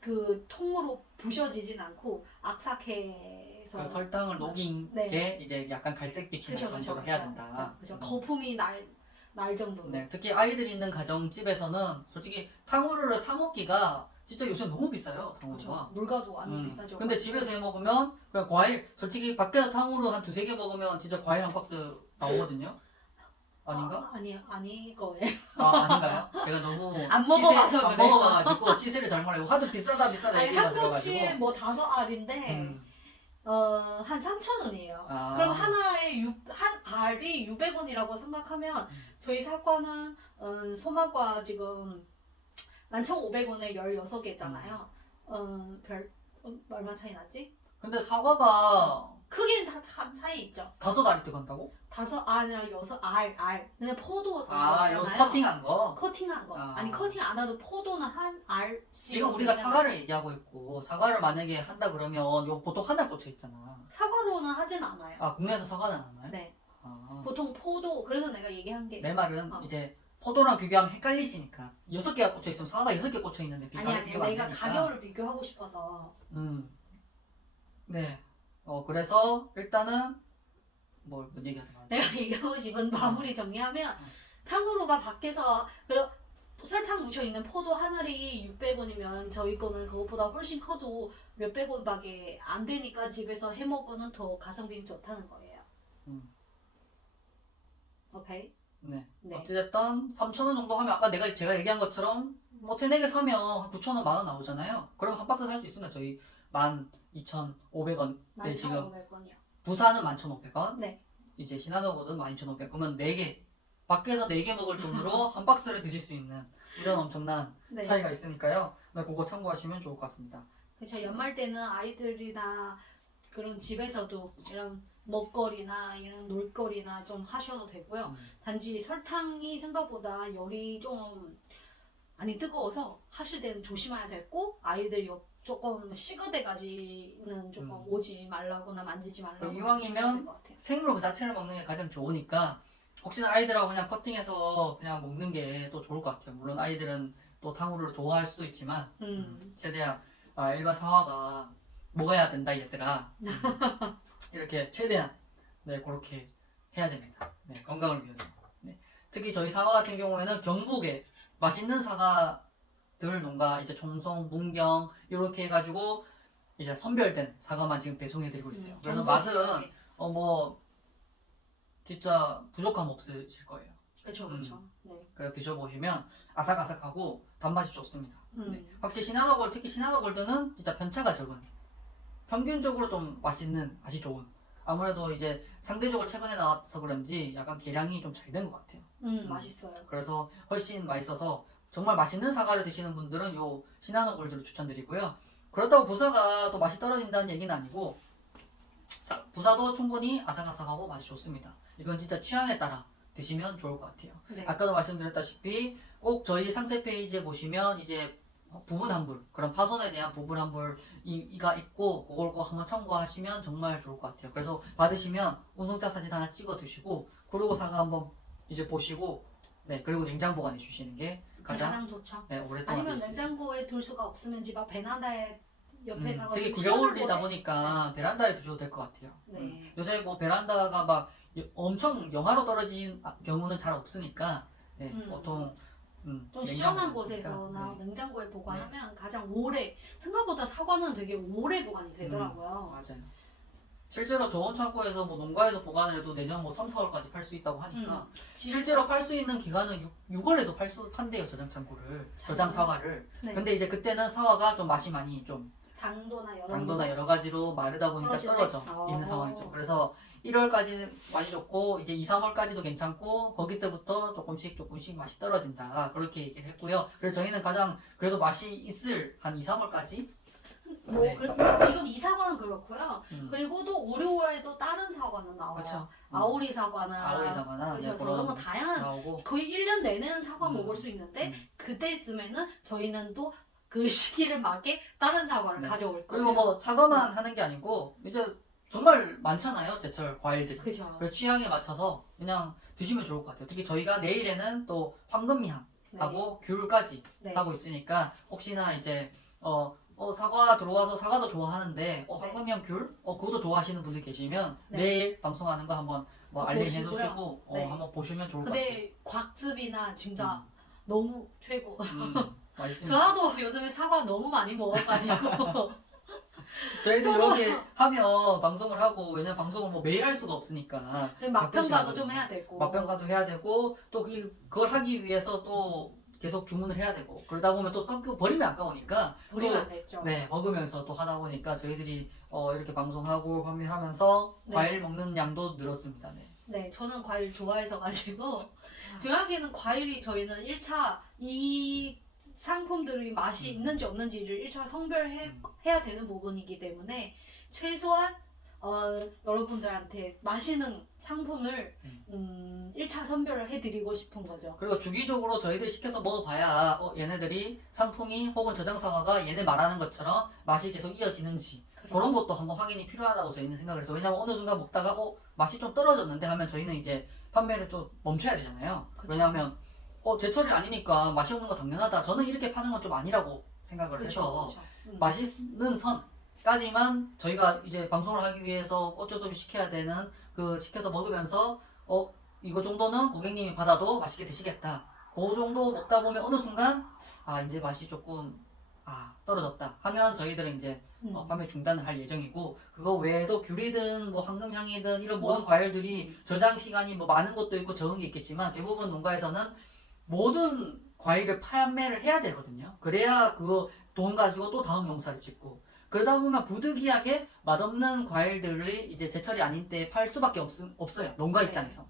그 통으로 부셔지진 않고 악삭해서 그 설탕을 녹인 네. 게 이제 약간 갈색빛이 날 정도로 해야 된다. 그렇죠. 거품이 날 정도로. 네, 특히 아이들이 있는 가정집에서는 솔직히 탕후루를 사 먹기가 진짜 요새 너무 비싸요. 탕후루가. 물가도 안 비싸죠. 근데 집에서 해 먹으면 그냥 과일 솔직히 밖에서 탕후루 한 2-3개 먹으면 진짜 과일 한 박스 나오거든요. 아닌가? 아니 거예요. 아닌가요? 제가 너무 안 먹어봐서 안 그래요. 먹어봐가지고 시세를 잘 몰라요. 하도 비싸다 아니 얘기가 한 들어가지고. 꼬치에 뭐 5알인데 한 3,000원이에요. 그럼 한 알이 600원이라고 생각하면 저희 사과는 소마과 지금 11,500원에 16개잖아요. 얼마 차이 나지? 근데 사과가 크기는 다 차이 있죠. 5알이 들어간다고? 5 아니라 6알. 그냥 포도 아, 정도잖아요. 여기서 커팅한 거? 커팅한 거. 아. 아니 커팅 안 해도 포도는 한 알씩. 지금 우리가 사과를 얘기하고 있고 사과를 만약에 한다 그러면 요 보통 한 알 꽂혀 있잖아. 사과로는 하진 않아요. 아, 국내에서 사과는 안 하나요? 네. 아. 보통 포도. 그래서 내가 얘기한 게 내 말은 어. 이제 포도랑 비교하면 헷갈리시니까 6개가 꽂혀 있으면 사과가 6개 꽂혀 있는데 아니 비교가 안 내가 되니까. 가격을 비교하고 싶어서. 네. 그래서 일단은 뭔 얘기하다 말았지? 내가 얘기하고 싶은 마무리 정리하면 음. 탕후루가 밖에서 그리고 설탕 묻혀 있는 포도 한 알이 600원이면 저희 거는 그것보다 훨씬 커도 몇백 원밖에 안 되니까 집에서 해 먹으면 더 가성비 좋다는 거예요. 음. 오케이? 네. 네. 어찌됐든 3,000원 정도 하면 아까 제가 얘기한 것처럼 뭐 3, 4개 사면 9,000원, 만원 나오잖아요. 그럼 한 박스 살 수 있습니다. 저희 12,500원. 네, 지금 11,500원이요. 부산은 11,500원. 네. 이제 신한호거든 12,500원. 그러면 4개. 밖에서 4개 먹을 돈으로 한 박스를 드실 수 있는 이런 엄청난 네. 차이가 있으니까요. 네, 그거 참고하시면 좋을 것 같습니다. 그렇죠. 연말 때는 아이들이나 그런 집에서도 이런 먹거리나 이런 놀거리나 좀 하셔도 되고요. 음. 단지 설탕이 생각보다 열이 좀 많이 뜨거워서 하실 때는 조심해야 되고 아이들 조금 식어대까지는 조금 오지 말라거나 만지지 말라고 이왕이면 될것 같아요. 생으로 그 자체를 먹는 게 가장 좋으니까 혹시나 아이들하고 그냥 커팅해서 그냥 먹는 게 또 좋을 것 같아요. 물론 아이들은 또 탕후루를 좋아할 수도 있지만 최대한 일반 사과가 먹어야 된다 얘들아. 이렇게 최대한 네 그렇게 해야 됩니다. 네, 건강을 위해서. 네. 특히 저희 사과 같은 경우에는 경북에 맛있는 사과들 농가 이제 총성, 문경 이렇게 해가지고 이제 선별된 사과만 지금 배송해드리고 있어요. 그래서 맛은 뭐 진짜 부족함 없으실 거예요. 그렇죠, 그렇죠. 네. 그래서 드셔보시면 아삭아삭하고 단맛이 좋습니다. 네. 음. 확실히 신한호골드, 특히 신한호골드는 진짜 편차가 적은 평균적으로 좀 맛이 좋은 아무래도 이제 상대적으로 최근에 나와서 그런지 약간 계량이 좀 잘 된 것 같아요. 맛있어요. 그래서 훨씬 맛있어서 정말 맛있는 사과를 드시는 분들은 요 신한호골드를 추천드리고요. 그렇다고 부사가 또 맛이 떨어진다는 얘기는 아니고 부사도 충분히 아삭아삭하고 맛이 좋습니다. 이건 진짜 취향에 따라 드시면 좋을 것 같아요. 네. 아까도 말씀드렸다시피 꼭 저희 상세 페이지에 보시면 이제 부분 환불 그런 파손에 대한 부분 환불이가 있고 그걸 꼭 한번 참고하시면 정말 좋을 것 같아요. 그래서 받으시면 운송자 사진 하나 찍어 두시고 그리고 사과 한번 이제 보시고 네 그리고 냉장 보관해 주시는 게 가장 좋죠. 네, 오랫동안 아니면 드실 수 있어요. 냉장고에 둘 수가 없으면 집 앞 베란다에 옆에다가 되게 좀 구겨울이다 시원한 보니까 베란다에 두셔도 될 것 같아요. 네. 요새 뭐 베란다가 막 엄청 영하로 떨어진 경우는 잘 없으니까 네, 보통 좀 시원한 냉장고에 곳에서나 네. 냉장고에 보관하면 가장 오래 생각보다 사과는 되게 오래 보관이 되더라고요. 맞아요. 실제로 저온 창고에서 뭐 농가에서 보관을 해도 내년 뭐 3, 4월까지 팔 수 있다고 하니까 실제로 팔 수 있는 기간은 6월에도 판대요. 저장 창고를 저장 사과를. 네. 근데 이제 그때는 사과가 좀 맛이 많이 좀 당도나 여러 가지로 마르다 보니까 떨어져 있는 상황이죠. 그래서 1월까지 맛이 좋고 이제 2, 3월까지도 괜찮고 거기 때부터 조금씩 맛이 떨어진다 그렇게 얘기를 했고요. 그래서 저희는 가장 그래도 맛이 있을 한 2, 3월까지 네. 지금 이 사과는 그렇고요. 그리고 또 5, 6월에도 다른 사과는 나와요. 그렇죠. 아오리 사과나 네, 그런 거 다양한 나오고 거의 1년 내내는 사과 먹을 수 있는데 그때쯤에는 저희는 또 그 시기를 맞게 다른 사과를 네. 가져올 거예요. 그리고 뭐 사과만 하는 게 아니고 이제 정말 많잖아요. 제철 과일들이. 그죠. 그 취향에 맞춰서 그냥 드시면 좋을 것 같아요. 특히 저희가 내일에는 또 황금미향하고 귤까지 네. 하고 있으니까 혹시나 이제 사과 들어와서 사과도 좋아하는데 황금미향 귤 그것도 좋아하시는 분들 계시면 내일 방송하는 거 한번 뭐 알림해 두시고 한번 보시면 좋을 것 같아요. 근데 곽즙이나 진짜 너무 최고. 맛있습니다. 저도 요즘에 사과 너무 많이 먹어가지고 저희도 여기 하면 방송을 하고 왜냐면 방송을 뭐 매일 할 수가 없으니까 맛평가도 좀 해야 되고 맛평가도 해야 되고 또 그걸 하기 위해서 또 계속 주문을 해야 되고 그러다 보면 또 썩고 버리면 아까우니까 버리면 안 됐죠. 네 먹으면서 또 하다 보니까 저희들이 이렇게 방송하고 판매하면서 과일 먹는 양도 늘었습니다. 네, 저는 과일 좋아해서 가지고 중요하게는 과일이 저희는 1차 이 상품들이 맛이 있는지 없는지를 1차 성별해야 되는 부분이기 때문에 최소한 여러분들한테 맛있는 상품을 1차 선별을 해드리고 싶은 거죠. 그리고 주기적으로 저희들이 시켜서 먹어봐야 얘네들이 상품이 혹은 저장상화가 얘네 말하는 것처럼 맛이 계속 이어지는지 그런 것도 한번 확인이 필요하다고 저희는 생각을 해서 왜냐면 어느 순간 먹다가 맛이 좀 떨어졌는데 하면 저희는 이제 판매를 좀 멈춰야 되잖아요. 그쵸. 왜냐하면 제철이 아니니까 맛이 없는 거 당연하다. 저는 이렇게 파는 건 좀 아니라고 생각을 해서 맛있는 선까지만 저희가 이제 방송을 하기 위해서 어쩔 수 없이 시켜야 되는 그 시켜서 먹으면서 이거 정도는 고객님이 받아도 맛있게 드시겠다. 그 정도 먹다 보면 어느 순간 이제 맛이 조금 떨어졌다 하면 저희들은 이제 판매 중단을 할 예정이고 그거 외에도 귤이든 뭐 황금향이든 이런 모든 과일들이 저장 시간이 뭐 많은 것도 있고 적은 게 있겠지만 대부분 농가에서는 모든 과일을 판매를 해야 되거든요. 그래야 그거 돈 가지고 또 다음 농사를 짓고 그러다 보면 부득이하게 맛없는 과일들을 이제 제철이 아닌 때에 팔 수밖에 없어요. 농가 입장에서.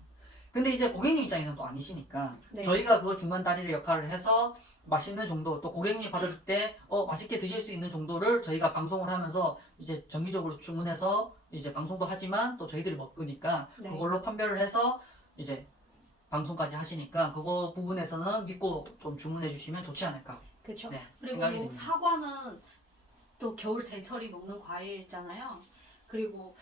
근데 이제 고객님 입장에서는 또 아니시니까 저희가 그거 중간 다리를 역할을 해서 맛있는 정도 또 고객님이 받았을 때 맛있게 드실 수 있는 정도를 저희가 방송을 하면서 이제 정기적으로 주문해서 이제 방송도 하지만 또 저희들이 먹으니까 그걸로 판별을 해서 이제 방송까지 하시니까 그거 부분에서는 믿고 좀 주문해 주시면 좋지 않을까. 그렇죠. 네, 그리고 사과는 또 겨울 제철이 먹는 과일이잖아요. 그리고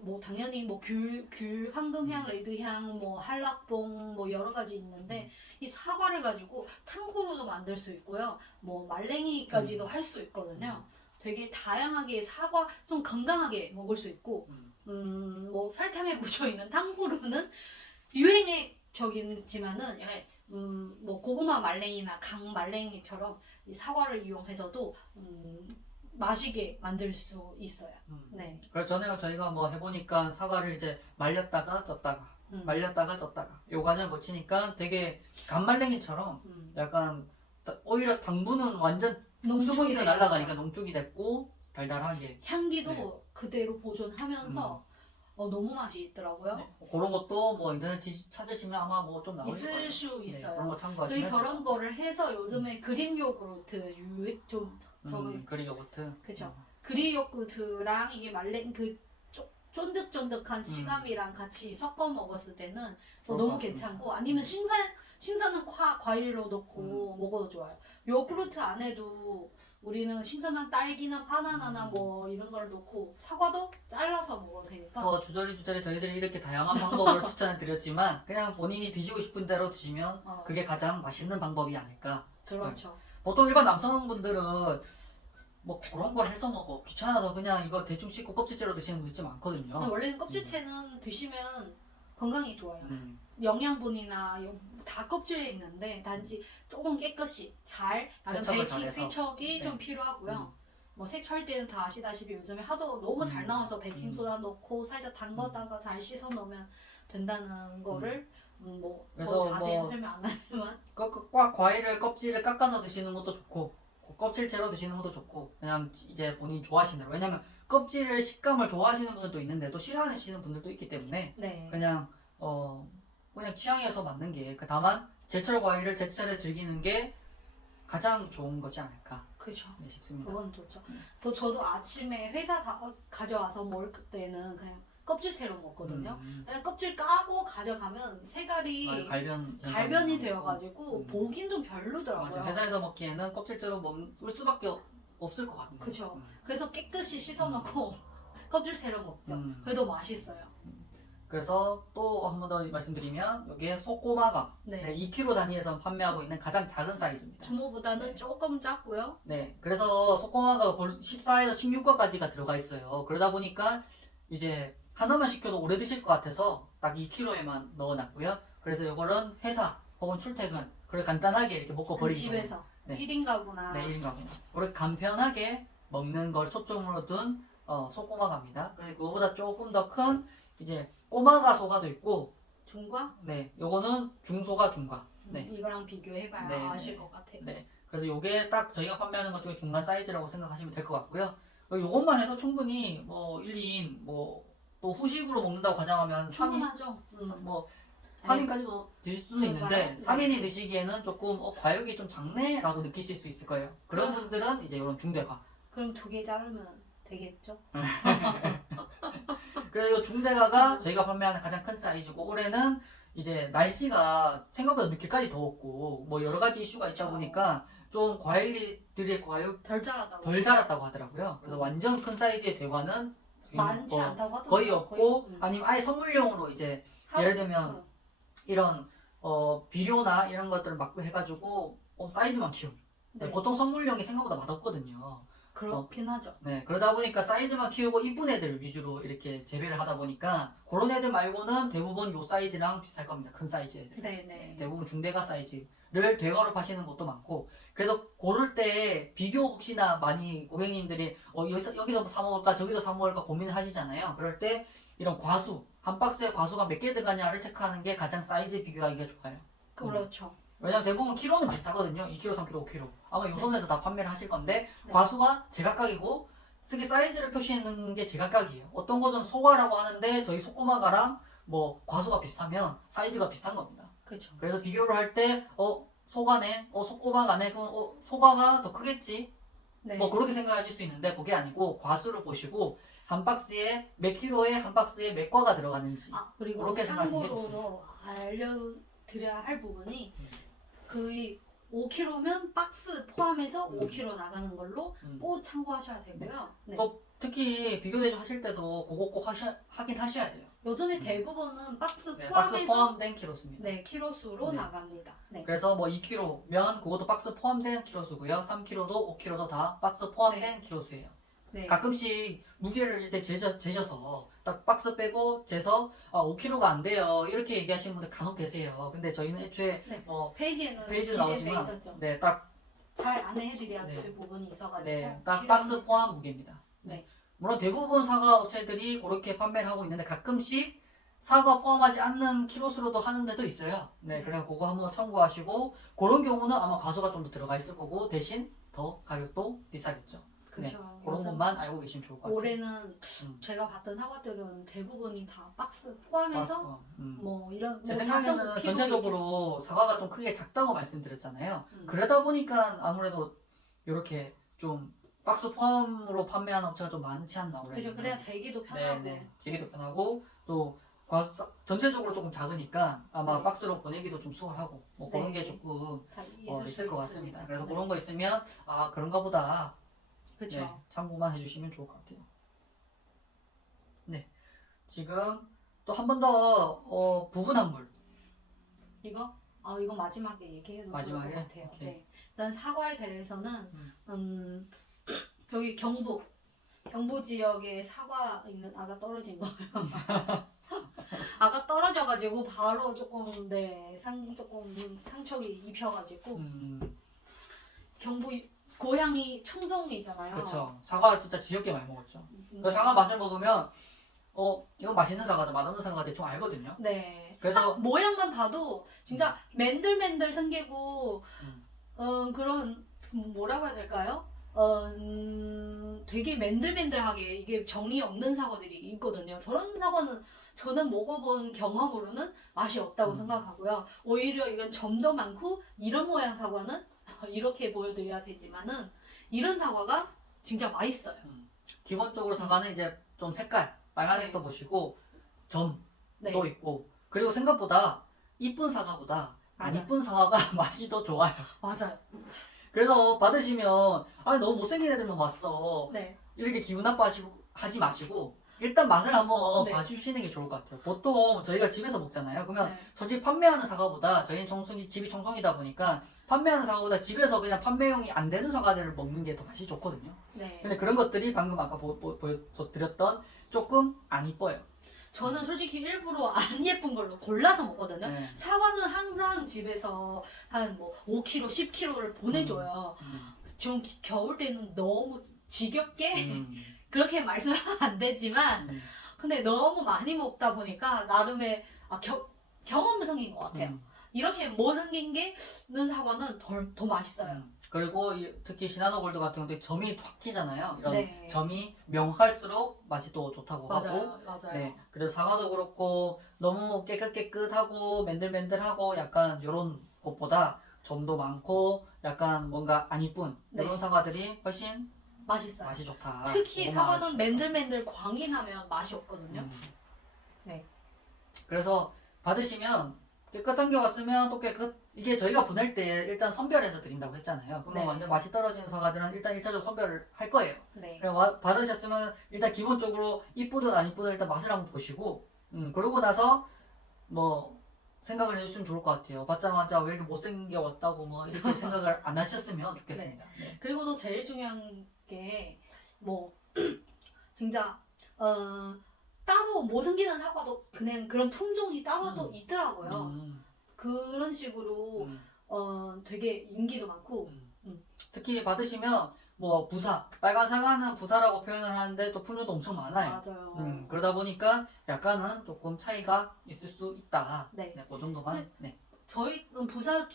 뭐 당연히 뭐 귤, 황금향, 레드향, 뭐 한락봉 뭐 여러 가지 있는데 이 사과를 가지고 탕후루도 만들 수 있고요. 뭐 말랭이까지도 할 수 있거든요. 되게 다양하게 사과 좀 건강하게 먹을 수 있고 뭐 설탕에 묻혀 있는 탕후루는 유행적이지만은 뭐 고구마 말랭이나 강 말랭이처럼 이 사과를 이용해서도 마시게 만들 수 있어요. 네. 그래서 전에 저희가 뭐 해보니까 사과를 이제 말렸다가 쪘다가 말렸다가 쪘다가 요 과정을 거치니까 되게 간말랭이처럼 약간 오히려 당분은 완전 수분이 날아가니까 농축이 됐고 달달하게 향기도 그대로 보존하면서 너무 맛이 있더라고요. 그런 것도 뭐 인터넷 찾으시면 아마 뭐 좀 나올 거예요. 있을 수 있어요. 그런 거 참고하시면 저희 저런 거를 해서 요즘에 그릭 요구르트 그릭 요거트. 그죠. 그릭 요구르트랑 이게 말랭 그 쫀득쫀득한 시감이랑 같이 섞어 먹었을 때는 너무 괜찮고 아니면 신선한 과일로 넣고 먹어도 좋아요. 요구르트 안에도 우리는 신선한 딸기나 바나나나 뭐 이런 걸 넣고 사과도 잘라서 먹어도 되니까 주저리 저희들이 이렇게 다양한 방법을 추천해 드렸지만 그냥 본인이 드시고 싶은 대로 드시면 그게 가장 맛있는 방법이 아닐까. 그렇죠. 보통 일반 남성분들은 뭐 그런 걸 해서 먹어 귀찮아서 그냥 이거 대충 씻고 껍질째로 드시는 분들 좀 많거든요. 원래는 껍질채는 드시면 건강이 좋아요. 영양분이나 다 껍질에 있는데 단지 조금 깨끗이 세척이 좀 필요하고요. 뭐 세척할 때는 다 아시다시피 요즘에 하도 너무 잘 나와서 베이킹소다 넣고 살짝 담가다가 잘 씻어 놓으면 된다는 거를 뭐 더 자세히 설명 안 하지만 과일을 껍질을 깎아서 드시는 것도 좋고 껍질째로 드시는 것도 좋고 그냥 이제 본인 좋아하시는 대로 왜냐면 껍질을 식감을 좋아하시는 분들도 있는데 또 싫어하시는 분들도 있기 때문에 그냥 취향에서 맞는 게 다만 제철 과일을 제철에 즐기는 게 가장 좋은 거지 않을까 그렇죠. 싶습니다. 그건 좋죠. 또 저도 아침에 회사 가져와서 먹을 때는 그냥 껍질채로 먹거든요. 그냥 껍질 까고 가져가면 색깔이 갈변이 되어가지고 보긴 좀 별로더라고요. 맞아. 회사에서 먹기에는 껍질째로 먹을 수밖에 없을 것 같아요. 그렇죠. 그래서 깨끗이 씻어놓고 껍질채로 먹죠. 그래도 맛있어요. 그래서 또 한 번 더 말씀드리면 여기에 소꼬마감 2kg 단위에서 판매하고 있는 가장 작은 사이즈입니다. 주모보다는 조금 작고요. 네, 그래서 소꼬마가 14에서 16과까지가 들어가 있어요. 그러다 보니까 이제 하나만 시켜도 오래 드실 것 같아서 딱 2kg에만 넣어놨고요. 그래서 이거는 회사 혹은 출퇴근 그리고 간단하게 이렇게 먹고 버리고 집에서 1인 가구나 1인 가구 우리 간편하게 먹는 걸 초점으로 둔 소꼬마가입니다. 그리고 그거보다 조금 더 큰 이제 꼬마가 소가도 있고 중과? 네, 요거는 중소가 중과. 이거랑 비교해봐야 아실 것 같아요. 네, 그래서 요게 딱 저희가 판매하는 것 중에 중간 사이즈라고 생각하시면 될 것 같고요. 요것만 해도 충분히 뭐 1인 또 후식으로 먹는다고 가정하면 충분하죠. 3인까지도 드실 수는 있는데 3인이 드시기에는 조금 과육이 좀 작네라고 느끼실 수 있을 거예요. 그런 분들은 이제 이런 중대화. 그럼 2개 자르면 되겠죠. 그래서 이 중대가가 저희가 판매하는 가장 큰 사이즈고 올해는 이제 날씨가 생각보다 늦게까지 더웠고 뭐 여러 가지 이슈가 있다 그쵸. 보니까 좀 과일들의 과육 덜 자랐다고. 덜 자랐다고 하더라고요. 그래서 완전 큰 사이즈의 대과는 지금 많지 뭐 않다고 하더라고요. 거의 없고 거의, 아니면 아예 선물용으로 이제 하우스, 예를 들면 이런 비료나 이런 것들을 막 해가지고 사이즈만 키우고 네. 보통 선물용이 생각보다 맛없거든요. 그렇긴 하죠. 네, 그러다 보니까 사이즈만 키우고 이쁜 애들 위주로 이렇게 재배를 하다 보니까 그런 애들 말고는 대부분 요 사이즈랑 비슷할 겁니다. 큰 사이즈 애들. 네네. 대부분 중대가 사이즈를 대가로 파시는 것도 많고 그래서 고를 때 비교 혹시나 많이 고객님들이 여기서 사 먹을까 저기서 사 먹을까 고민을 하시잖아요. 그럴 때 이런 과수 한 박스에 과수가 몇 개 들어가냐를 체크하는 게 가장 사이즈 비교하기가 좋아요. 그렇죠. 왜냐면 대부분 키로는 비슷하거든요. 2kg, 3kg, 5kg. 아마 요 선에서 다 판매를 하실 건데 네. 과수가 제각각이고 쓰기 사이즈를 표시하는 게 제각각이에요. 어떤 것은 소과라고 하는데 저희 소꼬마가랑 뭐 과수가 비슷하면 사이즈가 비슷한 겁니다. 그렇죠. 그래서 비교를 할 때 소과네, 소꼬마가네, 그럼 소과가 더 크겠지. 네. 뭐 그렇게 생각하실 수 있는데 그게 아니고 과수를 보시고 한 박스에 몇 킬로에 한 박스에 몇 과가 들어가는지. 그리고 그렇게 생각하시는 게 참고로 알려드려야 할 부분이 음. 거의 5kg면 박스 포함해서 5kg 나가는 걸로 음. 꼭 참고하셔야 되고요. 네. 특히 비교 대조 하실 때도 그거 꼭 하긴 하셔야 돼요. 요즘에 대부분은 박스 네, 박스 포함해서 포함된 키로수입니다. 네, 키로수로 네. 나갑니다. 네. 그래서 뭐 2kg면 그것도 박스 포함된 키로수고요. 3kg도 5kg도 다 박스 포함된 키로수예요. 네. 가끔씩 무게를 이제 재셔서 딱 박스 빼고 재서 5kg가 안 돼요. 이렇게 얘기하시는 분들 간혹 계세요. 근데 저희는 애초에 네. 페이지에는 페이지로 기재돼 나오지만 있었죠. 네, 딱 잘 안내해드려야 될 네. 부분이 있어가지고 네, 딱 필요합니다. 박스 포함 무게입니다. 네. 물론 대부분 사과 업체들이 그렇게 판매를 하고 있는데 가끔씩 사과 포함하지 않는 키로수로도 하는 데도 있어요. 네, 그래서 그거 한번 참고하시고 그런 경우는 아마 과수가 좀 더 들어가 있을 거고 대신 더 가격도 비싸겠죠. 그렇죠. 그런 요즘 것만 알고 계시면 좋을 것 같아요. 올해는 제가 봤던 사과들은 대부분이 다 박스 포함해서 음. 뭐 이런 제 뭐 생각에는 4.5kg 전체적으로 사과가 좀 크게 작다고 말씀드렸잖아요. 음. 그러다 보니까 아무래도 이렇게 좀 박스 포함으로 판매하는 업체가 좀 많지 않나 올해는. 그렇죠. 그래야 재기도 편하고 네, 재기도 편하고 또 전체적으로 조금 작으니까 아마 네. 박스로 보내기도 좀 수월하고 뭐 그런 네. 게 조금 다 있을 것 같습니다. 그래서 네. 그런 거 있으면 그런가 보다 그렇죠. 네, 참고만 해주시면 좋을 것 같아요. 네, 지금 또 한 번 더 부분 환물 이거? 이거 마지막에 얘기해도 좋을 마지막에? 것 같아요. 오케이. 네. 일단 사과에 대해서는 여기 경부 지역에 사과 있는 아가 떨어진 거예요. 아가 떨어져가지고 바로 조금 조금 상처가 입혀가지고 경부 고향이 청송이잖아요. 그렇죠. 사과 진짜 지겹게 많이 먹었죠. 그 사과 맛을 먹으면 이거 맛있는 사과다 맛없는 사과가 대충 알거든요. 네. 그래서 딱 모양만 봐도 진짜 맨들맨들 생기고 그런 뭐라고 해야 될까요? 되게 맨들맨들하게 이게 정이 없는 사과들이 있거든요. 저런 사과는 저는 먹어본 경험으로는 맛이 없다고 생각하고요. 오히려 이건 점도 많고 이런 모양 사과는 이렇게 보여드려야 되지만은 이런 사과가 진짜 맛있어요. 기본적으로 사과는 이제 좀 색깔 빨간색도 보시고 점도 네. 있고 그리고 생각보다 이쁜 사과보다 안 맞아요. 이쁜 사과가 맛이 더 좋아요. 맞아요. 그래서 받으시면 너무 못생긴 애들만 왔어 네. 이렇게 기분 나빠하지 마시고 일단 맛을 한번 네. 봐주시는 게 좋을 것 같아요. 보통 저희가 집에서 먹잖아요. 그러면 네. 솔직히 판매하는 사과보다 저희는 집이 청송이다 보니까 판매하는 사과보다 집에서 그냥 판매용이 안 되는 사과들을 먹는 게 더 맛이 좋거든요. 네. 근데 그런 것들이 방금 아까 보여드렸던 조금 안 이뻐요. 저는 솔직히 일부러 안 예쁜 걸로 골라서 먹거든요. 네. 사과는 항상 집에서 한 뭐 5kg, 10kg를 보내줘요. 좀 겨울 때는 너무 지겹게 그렇게 말씀하면 안 되지만 근데 너무 많이 먹다 보니까 나름의 경험이 생긴 것 같아요. 이렇게 못생긴 게는 사과는 더 맛있어요. 그리고 특히 시나노 골드 같은 경우도 점이 확 튀잖아요. 이런 네. 점이 명확할수록 맛이 또 좋다고 하고 맞아요. 네, 그래서 사과도 그렇고 너무 깨끗하고 맨들맨들하고 약간 이런 것보다 점도 많고 약간 뭔가 안 이쁜 네. 이런 사과들이 훨씬 맛있어요. 맛이 좋다. 특히 너무 사과는 맛이 맨들맨들 광이 나면 맛이 없거든요. 네. 그래서 받으시면 깨끗한 게 왔으면 또 이게 저희가 보낼 때 일단 선별해서 드린다고 했잖아요. 그러면 네. 완전 맛이 떨어지는 사과들은 일단 1차적으로 선별을 할 거예요. 네. 받으셨으면 일단 기본적으로 이쁘든 안 이쁘든 일단 맛을 한번 보시고 그러고 나서 뭐 생각을 해주시면 좋을 것 같아요. 받자마자 왜 이렇게 못생겨 왔다고 뭐 이렇게 생각을 안 하셨으면 좋겠습니다. 네. 그리고 또 제일 중요한 게 뭐 진짜 따로 못생기는 사과도 그냥 그런 품종이 따로도 있더라고요. 그런 식으로 되게 인기도 많고 특히 받으시면 뭐 부사, 빨간 사과는 부사라고 표현을 하는데 또 품종도 엄청 많아요. 맞아요. 그러다 보니까 약간은 조금 차이가 있을 수 있다. 네. 네, 그 정도만. 네. 저희 부사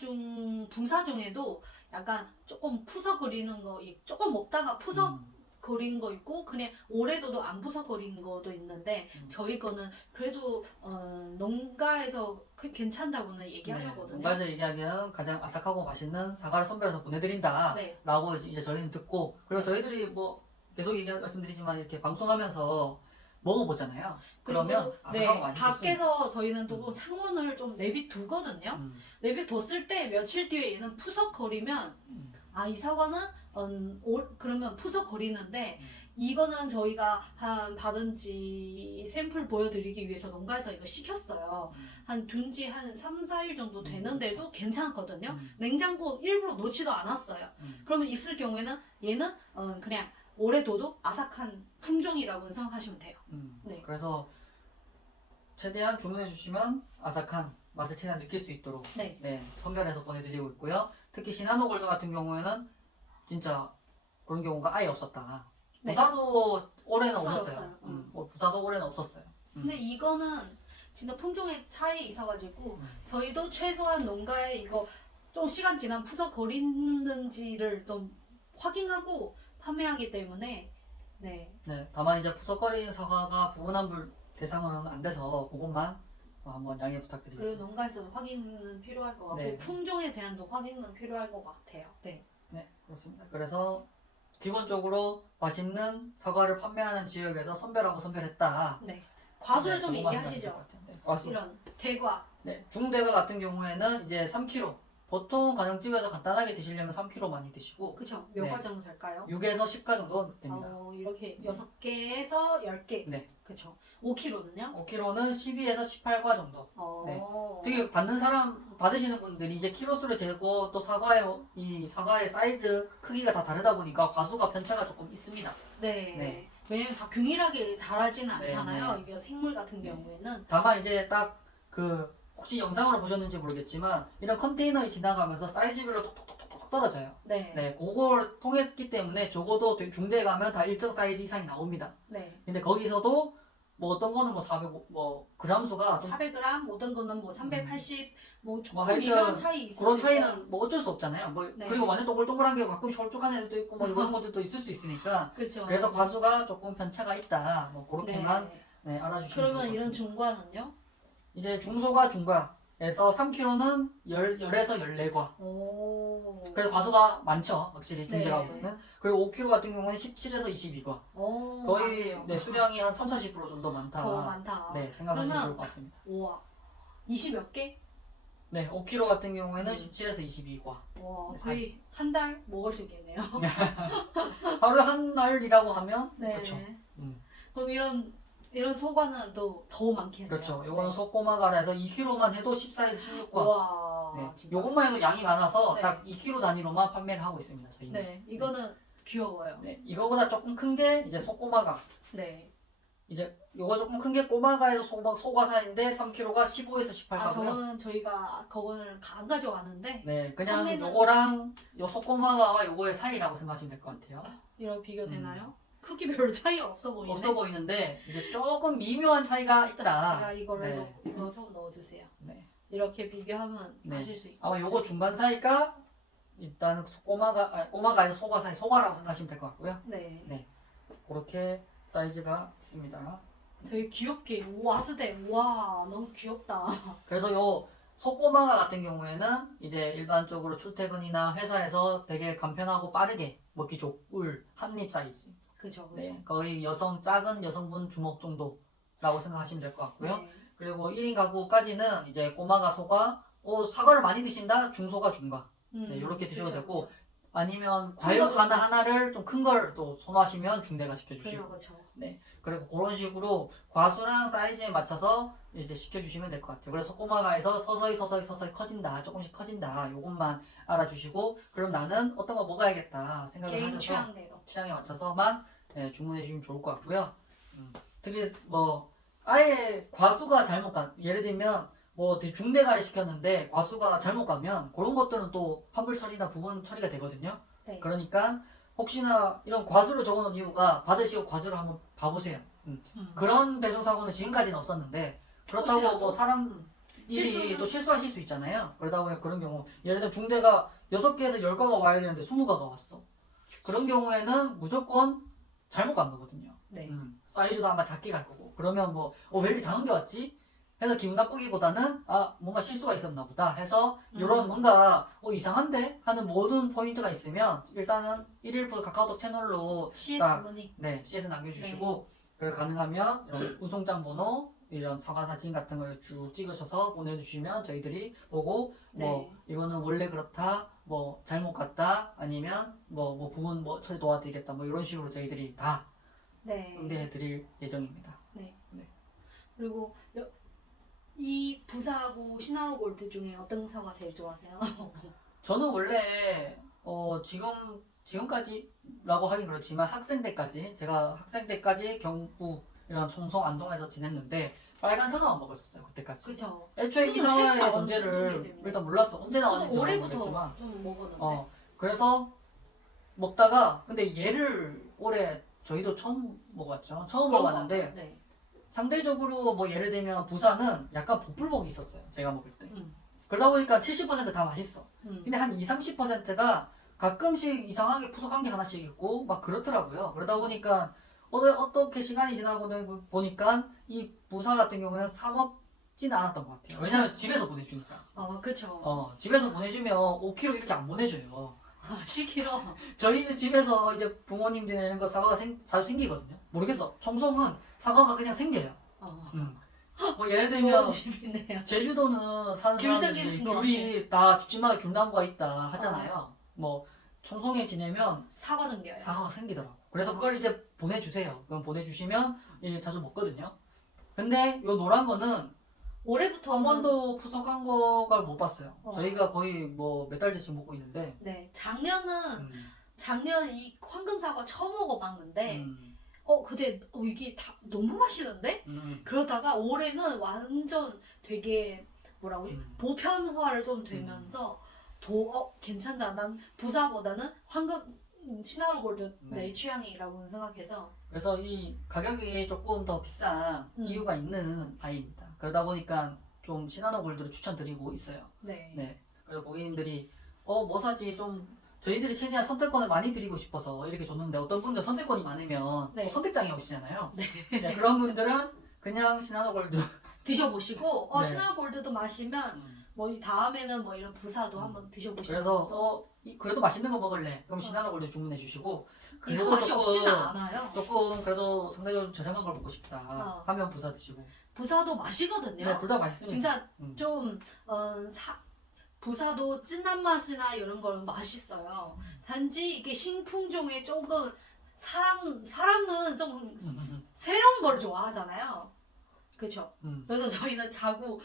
중에도 약간 조금 푸석거리는 거, 조금 먹다가 푸석거린 거 있고 그냥 오래둬도 안 푸석거린 것도 있는데 저희 거는 그래도 농가에서 괜찮다고는 얘기하셨거든요. 네, 농가에서 얘기하면 가장 아삭하고 맛있는 사과를 선별해서 보내드린다 네. 라고 이제 저희는 듣고 그리고 저희들이 뭐 계속 말씀드리지만 이렇게 방송하면서 먹어보잖아요. 그러면 아삭하고 맛있을 수 밖에서 저희는 또 상온을 좀 내비두거든요. 내비뒀을 때 며칠 뒤에 얘는 푸석거리면 아, 이 사과는 그러면 푸석거리는데 이거는 저희가 받은 지 샘플 보여드리기 위해서 농가에서 이거 시켰어요. 둔지 한 3, 4일 정도 되는데도 괜찮거든요. 냉장고 일부러 놓지도 않았어요. 그러면 있을 경우에는 얘는 그냥 오래 둬도 아삭한 품종이라고 생각하시면 돼요. 네. 그래서 최대한 주문해 주시면 아삭한 맛을 최대한 느낄 수 있도록 네. 선별해서 보내드리고 있고요. 특히 시나노 골드 같은 경우에는 진짜 그런 경우가 아예 없었다. 네. 부사도 올해는 없어요. 없었어요. 부사도 올해는 없었어요. 근데 이거는 진짜 품종의 차이 있어가지고 저희도 최소한 농가에 이거 좀 시간 지난 푸석거리는지를 좀 확인하고 판매하기 때문에 네. 다만 이제 푸석거리는 사과가 부분환불 대상은 안 돼서 그것만 한번 양해 그리고 부탁드리겠습니다. 농가에서 확인은 필요할 것 같고 네. 품종에 대한도 확인은 필요할 것 같아요. 네. 네, 그렇습니다. 그래서 기본적으로 맛있는 사과를 판매하는 지역에서 선별했다. 네. 과수를 네, 좀 그것만 얘기하시죠. 생각하시면 될것 같아요. 네, 과수. 이런 대과. 네, 중대과 같은 경우에는 이제 3kg. 보통 가정집에서 간단하게 드시려면 3kg 많이 드시고 그쵸. 몇 네. 가 정도 될까요? 6에서 10가 정도 됩니다. 이렇게 6개에서 10개. 네. 그쵸. 5kg는요? 5kg는 12에서 18과 정도. 네. 되게 받으시는 분들이 이제 키로수를 재고 또 사과의 사이즈 크기가 다 다르다 보니까 과수가 편차가 조금 있습니다. 네. 네. 왜냐면 다 균일하게 자라지는 네, 않잖아요. 네. 이게 생물 같은 네. 경우에는. 다만 이제 딱 혹시 영상으로 보셨는지 모르겠지만 이런 컨테이너에 지나가면서 사이즈별로 톡톡톡톡 떨어져요. 네. 네, 그걸 통했기 때문에 적어도 중대에 가면 다 일정 사이즈 이상이 나옵니다. 네. 근데 거기서도 뭐 어떤 거는 뭐 400, 뭐 그람 수가 좀 400g, 어떤 거는 뭐 380, 뭐 조금 하여튼 미묘한 차이 있을 그런 수 있어요. 차이는 뭐 어쩔 수 없잖아요. 뭐 네. 그리고 완전 동글동글한 게 가끔 홀쭉한 애들도 있고 뭐 이런 것들도 있을 수 있으니까 그렇죠. 그래서 과수가 조금 편차가 있다. 뭐 그렇게만 네. 알아주시면 그러면 좋을 것 이런 같습니다. 중과는요? 이제 중소가 중과에서 3kg는 10에서 14과. 오. 그래서 과수가 많죠. 확실히 중대가보다는. 네. 그리고 5kg 같은 경우는 17에서 22과. 오. 거의 많네요. 수량이 한 30, 40% 정도 많다. 더 많다. 네, 생각하시면 그러면- 좋을 것 같습니다. 우와. 20몇 개? 네, 5kg 같은 경우에는 17에서 22과. 와, 네, 거의 한 달 먹을 수 있겠네요. 하루에 한 알이라고 하면 네. 그렇죠. 그럼 이런 소과는 또 더 많겠네요. 그렇죠. 요거는 소꼬마가라 해서 2kg만 해도 14에서 16과. 와, 네. 진짜. 요것만 해도 양이 많아서 네. 딱 2kg 단위로만 판매를 하고 있습니다. 저희는. 네, 이거는 귀여워요. 네, 이거보다 조금 큰 게 이제 소꼬마가. 네. 이제 요거 조금 큰 게 꼬마가에서 소과사인데 3kg가 15에서 18가고요. 저거는 저희가 그거를 안 가져왔는데 네, 그냥 판매는- 요거랑 요 소꼬마가와 요거의 사이라고 생각하시면 될 것 같아요. 이런 비교되나요? 크기 별로 차이가 없어 보이네. 없어 보이는데 이제 조금 미묘한 차이가 있다. 제가 이거를 네. 이거 좀 넣어주세요. 네. 이렇게 비교하면 네. 아실 수 있고. 아마 요거 중간 사이가 일단은 꼬마가에서 소과 사이, 소과라고 생각하시면 될 것 같고요. 네. 네. 그렇게 사이즈가 있습니다. 되게 귀엽게 와스대. 와, 너무 귀엽다. 그래서 요 소꼬마가 같은 경우에는 이제 일반적으로 출퇴근이나 회사에서 되게 간편하고 빠르게 먹기 좋을 한입 사이즈. 그죠, 그죠. 네, 거의 작은 여성분 주먹 정도라고 생각하시면 될 것 같고요. 네. 그리고 1인 가구까지는 이제 꼬마가 소가, 사과를 많이 드신다? 중소가 중과. 네, 이렇게 드셔도 그쵸, 되고, 그쵸. 아니면 과육 거 하나를 좀 큰 걸 또 선호하시면 중대가 시켜주시고. 그죠, 그죠. 그리고 그런 식으로 과수랑 사이즈에 맞춰서 이제 시켜주시면 될 것 같아요. 그래서 꼬마가에서 서서히 커진다, 조금씩 커진다, 요것만 알아주시고, 그럼 나는 어떤 거 먹어야겠다 생각을 개인 하셔서 취향대로. 취향에 맞춰서만 주문해 주시면 좋을 것 같고요. 특히 뭐 아예 과수가 잘못 가, 예를 들면 뭐 되게 중대가리 시켰는데 과수가 잘못 가면 그런 것들은 또 환불 처리나 부분 처리가 되거든요. 네. 그러니까 혹시나 이런 과수를 적어놓은 이유가 받으시고 과수를 한번 봐보세요. 그런 배송 사고는 지금까지는 없었는데 그렇다고 혹시라도? 뭐 사람 일이 실수는- 또 실수하실 수 있잖아요. 그러다 보니 그런 경우 예를 들어 중대가 6개에서 10가가 와야 되는데 20가가 왔어. 그런 경우에는 무조건 잘못 간 거거든요. 네. 사이즈도 아마 작게 갈 거고 그러면 뭐 왜 이렇게 작은 게 왔지? 해서 기분 나쁘기보다는 뭔가 실수가 있었나 보다 해서 이런 뭔가 이상한데 하는 모든 포인트가 있으면 일단은 119 카카오톡 채널로 CS 딱 머니. 네, CS 남겨주시고 그리고 가능하면 이런 우송장 번호 이런 사과 사진 같은 걸 쭉 찍으셔서 보내주시면 저희들이 보고 뭐 이거는 원래 그렇다 뭐 잘못 갔다 아니면 뭐 부분 뭐 처리 도와드리겠다 뭐 이런 식으로 저희들이 다 네. 응대해 드릴 예정입니다. 그리고 이 부사하고 시나로 골드 중에 어떤 사과 제일 좋아하세요? 저는 원래 지금까지라고 하긴 그렇지만 학생 때까지 제가 학생 때까지 경북 이런 청송 안동에서 지냈는데 빨간 사과만 먹었었어요 그때까지. 그죠. 애초에 이 저도 최근에 사과의 나온 존재를 종류 때문에. 일단 몰랐어. 언제 저도 나왔는지 올해부터 모르겠지만 좀 먹었는데. 그래서 먹다가 근데 얘를 올해 저희도 처음 먹었죠. 처음 그런 것 먹었는데 같아요. 네. 상대적으로 뭐 예를 들면 부산은 약간 복불복이 있었어요. 제가 먹을 때. 음. 그러다 보니까 70%다 맛있어. 음. 근데 한 20-30%가 가끔씩 이상하게 푸석한 게 하나씩 있고 막 그렇더라고요. 그러다 보니까 어떻게 시간이 지나고 보니까 이 부사 같은 경우는 사 먹지는 않았던 것 같아요. 왜냐면 집에서 보내주니까. 그쵸. 집에서 보내주면 5kg 이렇게 안 보내줘요. 10kg. 저희는 집에서 이제 부모님들 내는 거 사과가 자주 생기거든요. 모르겠어. 청송은 사과가 그냥 생겨요. 뭐 예를 좋은 들면 집이네요. 제주도는 사는 귤 사람들이 생기는 것 귤이 다 집집마다 귤나무가 있다 하잖아요. 뭐 청송에 지내면 사과 전겨요. 사과가 생기더라고. 그래서 그걸 이제 보내주세요. 그럼 보내주시면 이제 자주 먹거든요. 근데 요 노란 거는 올해부터 한 번도 푸석한 거가 못 봤어요. 어. 저희가 거의 뭐 몇 달째씩 먹고 있는데. 네. 작년 이 황금 사과 처음 먹어봤는데 음, 근데 이게 다 너무 맛있는데? 그러다가 올해는 완전 되게 뭐라고 보편화를 좀 되면서 괜찮다. 난 부사보다는 황금 시나로 골드 네. 내 취향이라고 생각해서 그래서 이 가격이 조금 더 비싼 이유가 있는 아이입니다. 그러다 보니까 좀 시나노 골드를 추천드리고 있어요. 네. 그래서 고객님들이 뭐 사지 좀 저희들이 최대한 선택권을 많이 드리고 싶어서 이렇게 줬는데 어떤 분들 선택권이 많으면 네. 또 선택장애 오시잖아요. 네, 그런 분들은 그냥 시나노 골드 드셔보시고 네. 시나로 골드도 마시면 뭐 이 다음에는 뭐 이런 부사도 한번 드셔보시고 그래서 그래도 맛있는 거 먹을래 그럼 시나노 골드 주문해 주시고 이거 맛이 없지는 않아요. 조금 그래도 상대적으로 저렴한 걸 먹고 싶다 하면 부사 드시고 부사도 맛이거든요. 네, 둘 다 맛있습니다. 진짜 좀 부사도 진한 맛이나 이런 거는 맛있어요. 단지 이게 신품종에 조금 사람은 좀 새로운 걸 좋아하잖아요. 그렇죠. 그래서 저희는 자꾸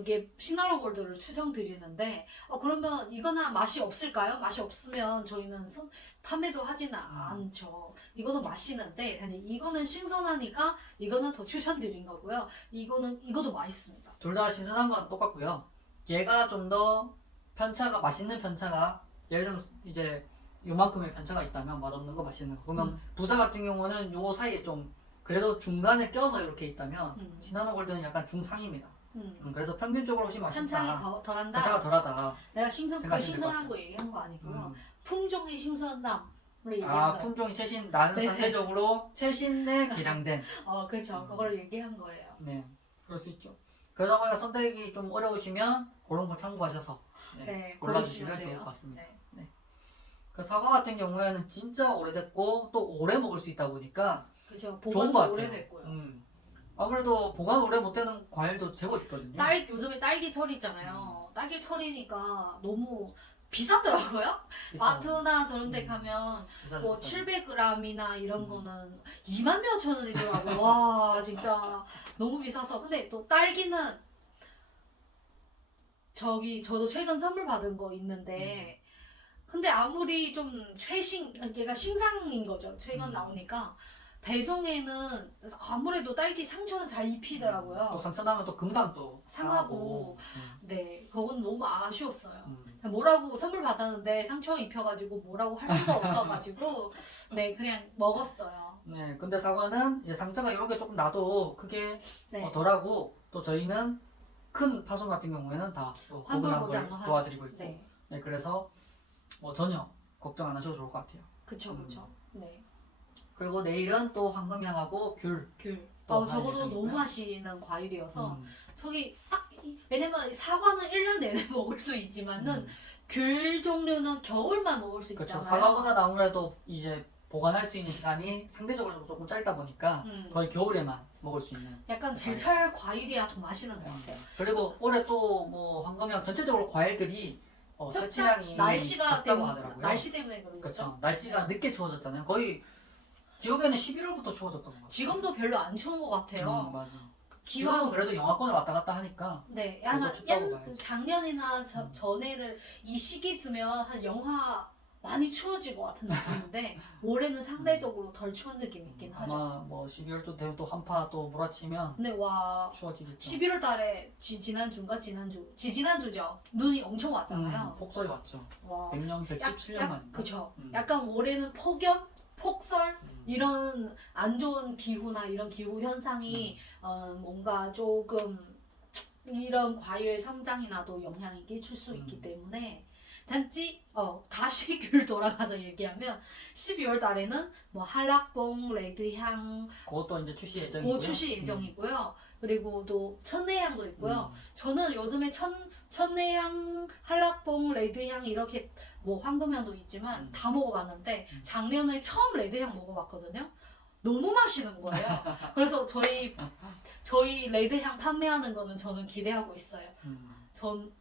이게 시나로 골드를 추천드리는데 그러면 이거는 맛이 없을까요? 맛이 없으면 저희는 판매도 하지는 않죠. 이거는 맛있는데 단지 이거는 신선하니까 이거는 더 추천드린 거고요. 이거도 맛있습니다. 둘 다 신선한 건 똑같고요. 얘가 좀 더 맛있는 편차가 예를 들면 이제 요만큼의 편차가 있다면 맛없는 거 맛있는 거 그러면 부사 같은 경우는 요 사이에 좀 그래도 중간에 껴서 이렇게 있다면 시나노 골드는 약간 중상입니다. 그래서 평균적으로 훨씬 맛있다. 편차가 덜한다. 편차가 덜하다. 내가 거의 생각하시면 신선한 될 거 얘기한 거 아니고요. 품종의 신선함을 얘기한 거예요. 품종이 나는 네. 상대적으로 최신의 개량된. 그렇죠. 그걸 얘기한 거예요. 네, 그럴 수 있죠. 그러다 보니까 선택이 좀 어려우시면 그런 거 참고하셔서 네, 골라주시면 고르시면 좋을 돼요. 것 같습니다. 네. 그 사과 같은 경우에는 진짜 오래됐고 또 오래 먹을 수 있다 보니까 그죠. 좋은 것 보관도 같아요. 오래됐고요. 아무래도 보관 오래 못되는 과일도 제법 있거든요. 요즘에 딸기철이잖아요. 딸기철이니까 너무 비싸더라고요. 비싸요. 마트나 저런 데 가면 비싸죠, 뭐 비싸죠. 700g이나 이런 거는 2만 몇천 원이더라고요. 와, 진짜 너무 비싸서. 근데 또 딸기는 저도 최근 선물 받은 거 있는데 근데 아무리 좀 걔가 신상인 거죠. 최근 나오니까 배송에는 아무래도 딸기 상처는 잘 또 입히더라고요. 상처나면 또 금방 또 상하고. 상하고. 네, 그건 너무 아쉬웠어요. 음. 뭐라고 선물 받았는데 상처 입혀가지고 뭐라고 할 수가 없어가지고 네, 그냥 먹었어요. 네, 근데 사과는 이제 상처가 이런 게 조금 나도 크게 네. 덜하고 또 저희는 큰 파손 같은 경우에는 다 또 환불 구분한 걸 보장도 하죠. 도와드리고 있고 네, 네, 그래서 전혀 걱정 안 하셔도 좋을 것 같아요. 그쵸. 네, 그리고 내일은 또 황금향하고 귤. 귤. 또 할 저거도 예정이고요. 너무 맛있는 과일이어서 음, 저기 왜냐면 사과는 1년 내내 먹을 수 있지만은 음. 귤 종류는 겨울만 먹을 수 그렇죠. 있잖아요. 사과보다 아무래도 이제 보관할 수 있는 시간이 상대적으로 조금 짧다 보니까 거의 겨울에만 먹을 수 있는. 약간 제철 과일이야 더 맛있는 것 같아요. 그리고 올해 또 뭐 황금향 전체적으로 과일들이 설치량이 날씨가 적다고 하더라고요. 날씨 때문에 그런 거죠. 그렇죠. 날씨가 늦게 추워졌잖아요. 거의 기억에는 11월부터 추워졌던 것 같아요. 지금도 별로 안 추운 것 같아요. 맞아. 기왕 기왕은 그래도 영하권을 왔다 갔다 하니까. 네, 그래도 한 춥다고 봐야지. 작년이나 전에를 이 시기쯤이면 한 영하 많이 추워질 것 같은 느낌인데 올해는 상대적으로 덜 추운 느낌이 있긴 하죠. 아마 뭐 12월쯤 되면 또 한파 또 몰아치면 근데 와 추워지겠죠. 11월 달에 지지난주죠. 눈이 엄청 왔잖아요. 폭설이 왔죠. 와. 100년, 117년 만인가? 그쵸. 음. 약간 올해는 폭염, 폭설 음. 이런 안 좋은 기후나 이런 기후 현상이 뭔가 조금 이런 과일 성장이나도 영향이 끼칠 수 있기 때문에 단지 다시 귤 돌아가서 얘기하면 12월 달에는 뭐 한락봉, 레드향 그것도 이제 출시 예정이고요. 출시 예정이고요. 그리고 또 천내향도 있고요. 음. 저는 요즘에 천내향, 한락봉, 레드향 이렇게 뭐 황금향도 있지만 다 먹어봤는데 작년에 처음 레드향 먹어봤거든요. 너무 맛있는 거예요. 그래서 저희 레드향 판매하는 거는 저는 기대하고 있어요.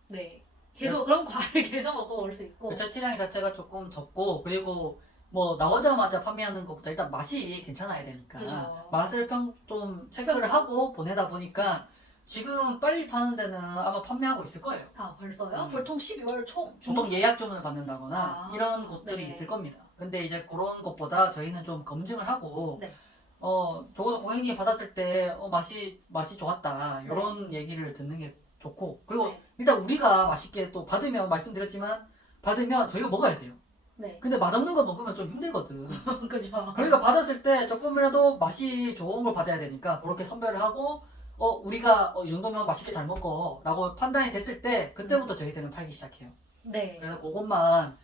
네. 계속 그런 과일 계속 먹어볼 수 있고. 그 철치량 자체가 조금 적고 그리고 뭐 나오자마자 판매하는 것보다 일단 맛이 괜찮아야 되니까 그죠. 맛을 좀 체크를 하고 보내다 보니까 지금 빨리 파는 데는 아마 판매하고 있을 거예요. 아 벌써요? 보통 12월 초 보통 예약 주문을 받는다거나 이런 곳들이 네. 있을 겁니다. 근데 이제 그런 것보다 저희는 좀 검증을 하고 네. 적어도 고객님이 받았을 때 맛이 좋았다 이런 얘기를 듣는 게 좋고 그리고 네. 일단 우리가 맛있게 또 받으면 말씀드렸지만 받으면 저희가 먹어야 돼요. 네. 근데 맛없는 거 먹으면 좀 힘들거든. 그죠. 그러니까 받았을 때 조금이라도 맛이 좋은 걸 받아야 되니까 그렇게 선별을 하고 우리가 이 정도면 맛있게 잘 먹어 라고 판단이 됐을 때 그때부터 저희들은 팔기 시작해요. 네. 그래서 그것만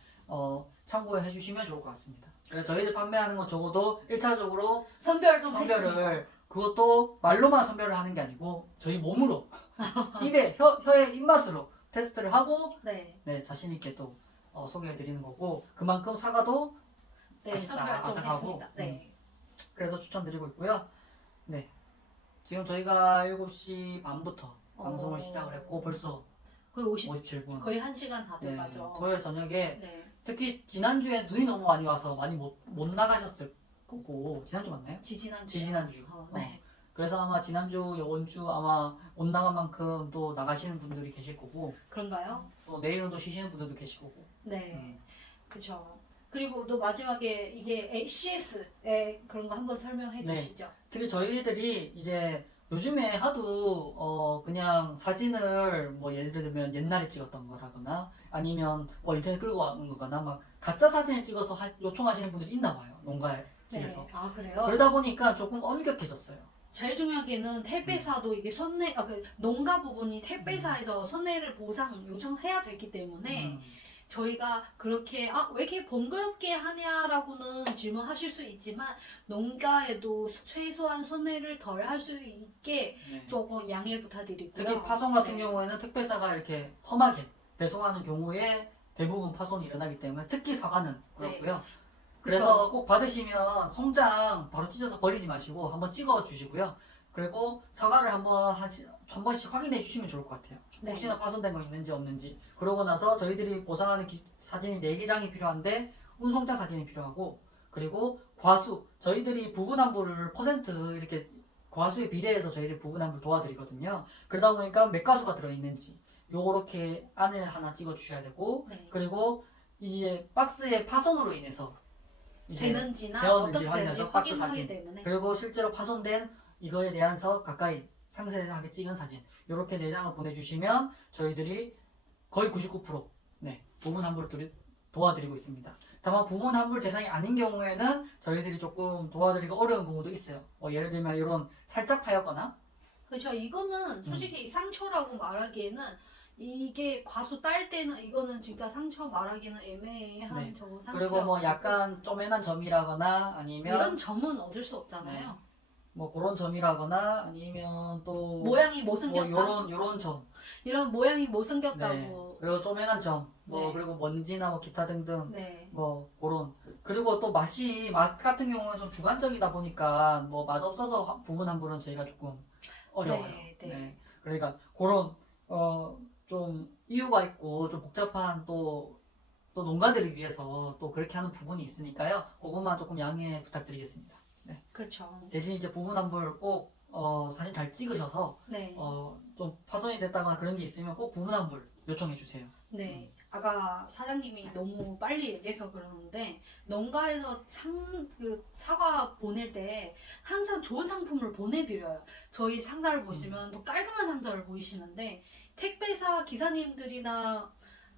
참고해 주시면 좋을 것 같습니다. 그래서 저희들 판매하는 건 적어도 1차적으로 선별 좀 했습니다. 선별을 그것도 말로만 선별을 하는 게 아니고 저희 몸으로 입에 혀의 입맛으로 테스트를 하고 네. 자신 있게 또 소개해 드리는 거고 그만큼 사과도 네, 맛있다, 선별 좀 아삭하고. 했습니다. 네. 그래서 추천드리고 있고요. 네. 지금 저희가 7시 반부터 방송을 시작을 했고 벌써 거의 57분. 거의 1시간 다 돼가죠. 토요일 저녁에 네. 특히 지난주에 눈이 너무 많이 와서 많이 못 나가셨을 거고 지난주 맞나요? 지지난주. 네. 그래서 아마 지난주, 이번주 아마 못 나간 만큼 또 나가시는 분들이 계실 거고 그런가요? 또 내일은 또 쉬시는 분들도 계실 거고. 네. 그쵸. 그리고 또 마지막에 이게 CS의 그런 거 한번 설명해 네. 주시죠. 특히 저희들이 이제 요즘에 하도 그냥 사진을 뭐 예를 들면 옛날에 찍었던 거라거나 아니면 인터넷 끌고 왔는 거거나 막 가짜 사진을 찍어서 요청하시는 분들이 있나 봐요. 농가에 측에서. 네. 아 그래요? 그러다 보니까 조금 엄격해졌어요. 제일 중요한 게는 택배사도 이게 농가 부분이 택배사에서 손해를 보상 요청해야 되기 때문에 저희가 그렇게 왜 이렇게 번거롭게 하냐라고는 질문하실 수 있지만 농가에도 최소한 손해를 덜 할 수 있게 네. 조금 양해 부탁드리고요. 특히 파손 같은 네. 경우에는 특별사가 이렇게 험하게 배송하는 경우에 대부분 파손이 일어나기 때문에 특히 사과는 그렇고요. 그래서 그쵸. 꼭 받으시면 송장 바로 찢어서 버리지 마시고 한번 찍어 주시고요. 그리고 사과를 한 번씩 확인해 주시면 좋을 것 같아요. 네. 혹시나 파손된 거 있는지 없는지. 그러고 나서 저희들이 보상하는 사진이 4개장이 필요한데 운송장 사진이 필요하고, 그리고 과수, 저희들이 부분환불을 퍼센트 이렇게 과수에 비례해서 저희들이 부분환불 도와드리거든요. 그러다 보니까 몇 가수가 들어있는지 요렇게 안에 하나 찍어 주셔야 되고, 네. 그리고 이제 박스의 파손으로 인해서 이제 되는지나 되었는지 어떻게 되는지 확인해서 박스 확인하기 사진, 때문에 그리고 실제로 파손된 이거에 대해서 가까이 상세하게 찍은 사진, 이렇게 4장을 보내주시면 저희들이 거의 99% 네, 부분 환불을 도와드리고 있습니다. 다만 부분 환불 대상이 아닌 경우에는 저희들이 조금 도와드리기 어려운 경우도 있어요. 예를 들면 이런 살짝 파였거나, 그렇죠. 이거는 솔직히 상처라고 말하기에는 이게 과수 딸 때는 이거는 진짜 상처 말하기는 애매한 네. 저거 그리고 뭐 상태여가지고 약간 쪼매난 점이라거나 아니면 이런 점은 얻을 수 없잖아요. 뭐 그런 점이라거나 아니면 또 모양이 뭐 못생겼다. 요런 점, 이런 모양이 네. 못생겼다고. 그리고 쪼매난 점, 뭐 네. 그리고 먼지나 뭐 기타 등등 네. 뭐 그런. 그리고 또 맛 같은 경우는 좀 주관적이다 보니까 뭐 맛 없어서 부분 환불은 저희가 조금 어려워요. 네. 그러니까 그런 좀 이유가 있고 좀 복잡한 또 농가들을 위해서 또 그렇게 하는 부분이 있으니까요. 그것만 조금 양해 부탁드리겠습니다. 그렇죠. 대신 이제 부분 환불 꼭 사진 잘 찍으셔서 네. 좀 파손이 됐다거나 그런 게 있으면 꼭 부분 환불 요청해 주세요. 네. 아까 사장님이 너무 빨리 얘기해서 그러는데 농가에서 그 사과 보낼 때 항상 좋은 상품을 보내드려요. 저희 상자를 보시면 또 깔끔한 상자를 보이시는데 택배사 기사님들이나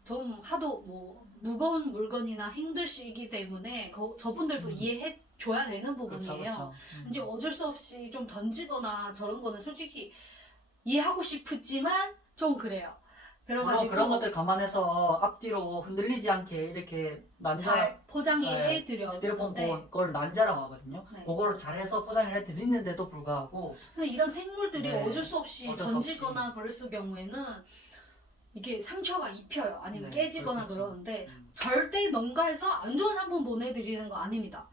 좀 하도 뭐 무거운 물건이나 힘드시기 때문에 저분들도 이해해 줘야 되는 부분이에요. 그렇죠. 이제 어쩔 수 없이 좀 던지거나 저런 거는 솔직히 이해하고 싶지만 좀 그래요. 물론 그래가지고 그런 것들 감안해서 앞뒤로 흔들리지 않게 이렇게 난자 잘 포장이 네, 해드려. 스티로폼 네. 그걸 난자라고 하거든요. 네. 그거를 잘해서 포장을 해드리는데도 불구하고 근데 이런 생물들이 네. 어쩔 수 없이 어쩔 수 던지거나 그랬을 경우에는 이게 상처가 입혀요. 아니면 네, 깨지거나 그럴 수 있죠. 그러는데 절대 농가에서 안 좋은 상품 보내드리는 거 아닙니다.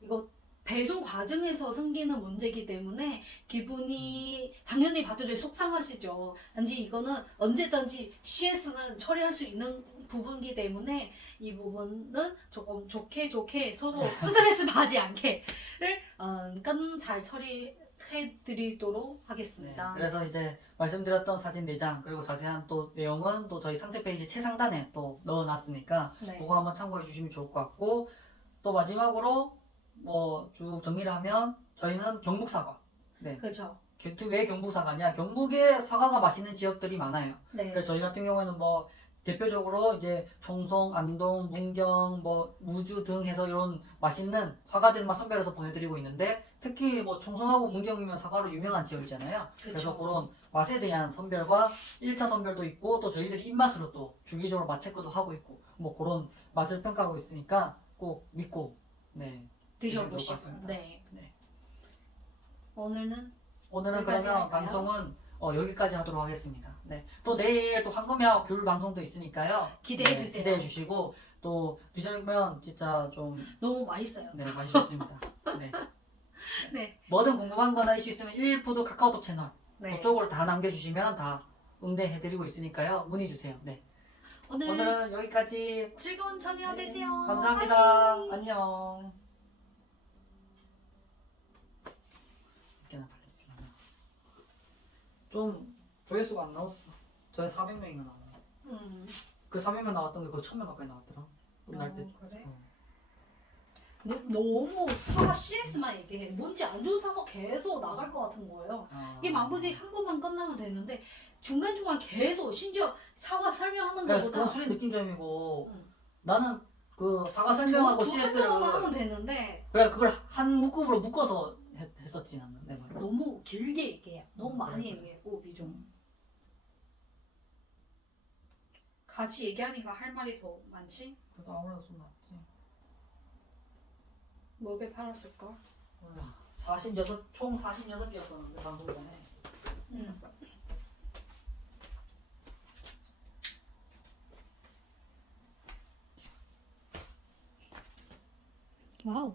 이거 배송 과정에서 생기는 문제이기 때문에 기분이 당연히 받으려 속상하시죠. 단지 이거는 언제든지 CS는 처리할 수 있는 부분이기 때문에 이 부분은 조금 좋게 서로 스트레스 받지 않게를 잘 처리해드리도록 하겠습니다. 네, 그래서 이제 말씀드렸던 사진 4장 그리고 자세한 또 내용은 또 저희 상세 페이지 최상단에 또 넣어놨으니까 네. 그거 한번 참고해 주시면 좋을 것 같고, 또 마지막으로 뭐 쭉 정리를 하면 저희는 경북 사과. 네. 그렇죠. 왜 경북 사과냐? 경북에 사과가 맛있는 지역들이 많아요. 네. 그래서 저희 같은 경우에는 뭐 대표적으로 이제 청송, 안동, 문경, 뭐 무주 등 해서 이런 맛있는 사과들만 선별해서 보내드리고 있는데, 특히 뭐 청송하고 문경이면 사과로 유명한 지역이잖아요. 그래서 그런 맛에 대한 선별과 1차 선별도 있고, 또 저희들이 입맛으로 또 주기적으로 맛 체크도 하고 있고, 뭐 그런 맛을 평가하고 있으니까 꼭 믿고 드셔보시고. 네. 오늘은 오늘은 여기까지 그러면 할까요? 방송은 여기까지 하도록 하겠습니다. 네. 또 내일 또 황금야 귤 방송도 있으니까요. 기대해 주세요. 기대해 주시고, 또 드시면 진짜 좀 너무 맛있어요. 맛있습니다. 네. 네. 뭐든 궁금한 거나 이슈 있으면 1푸드 카카오톡 채널 네. 그쪽으로 다 남겨주시면 다 응대해드리고 있으니까요. 문의 주세요. 네. 오늘은 여기까지. 즐거운 저녁 되세요. 감사합니다. 바이. 안녕. 좀 조회수가 안 나왔어. 저희 400명인가 나왔네. 그 400명 나왔던 게 거의 1000명 가까이 나왔더라. 끝날 때. 그래? 너무 사과 CS만 얘기해. 뭔지 안 좋은 사과 계속 나갈 것 같은 거예요. 이게 마무리 한 번만 끝나면 되는데 중간중간 계속 심지어 사과 설명하는 그래서 것보다 그건 수리 느낌점이고, 응. 나는 그 사과 설명하고 CS를 한꺼번에 하면 되는데 그래 그걸 한 묶음으로 묶어서 했었지 나는 내 말은. 너무 길게 얘기해. 너무 많이 그래. 얘기하고 비중. 같이 얘기하니까 할 말이 더 많지? 그래도 아무래도 좀 낫지. 뭐게 팔았을까? 몰라. 총 46개였었는데 방금 전에. 응. 와우.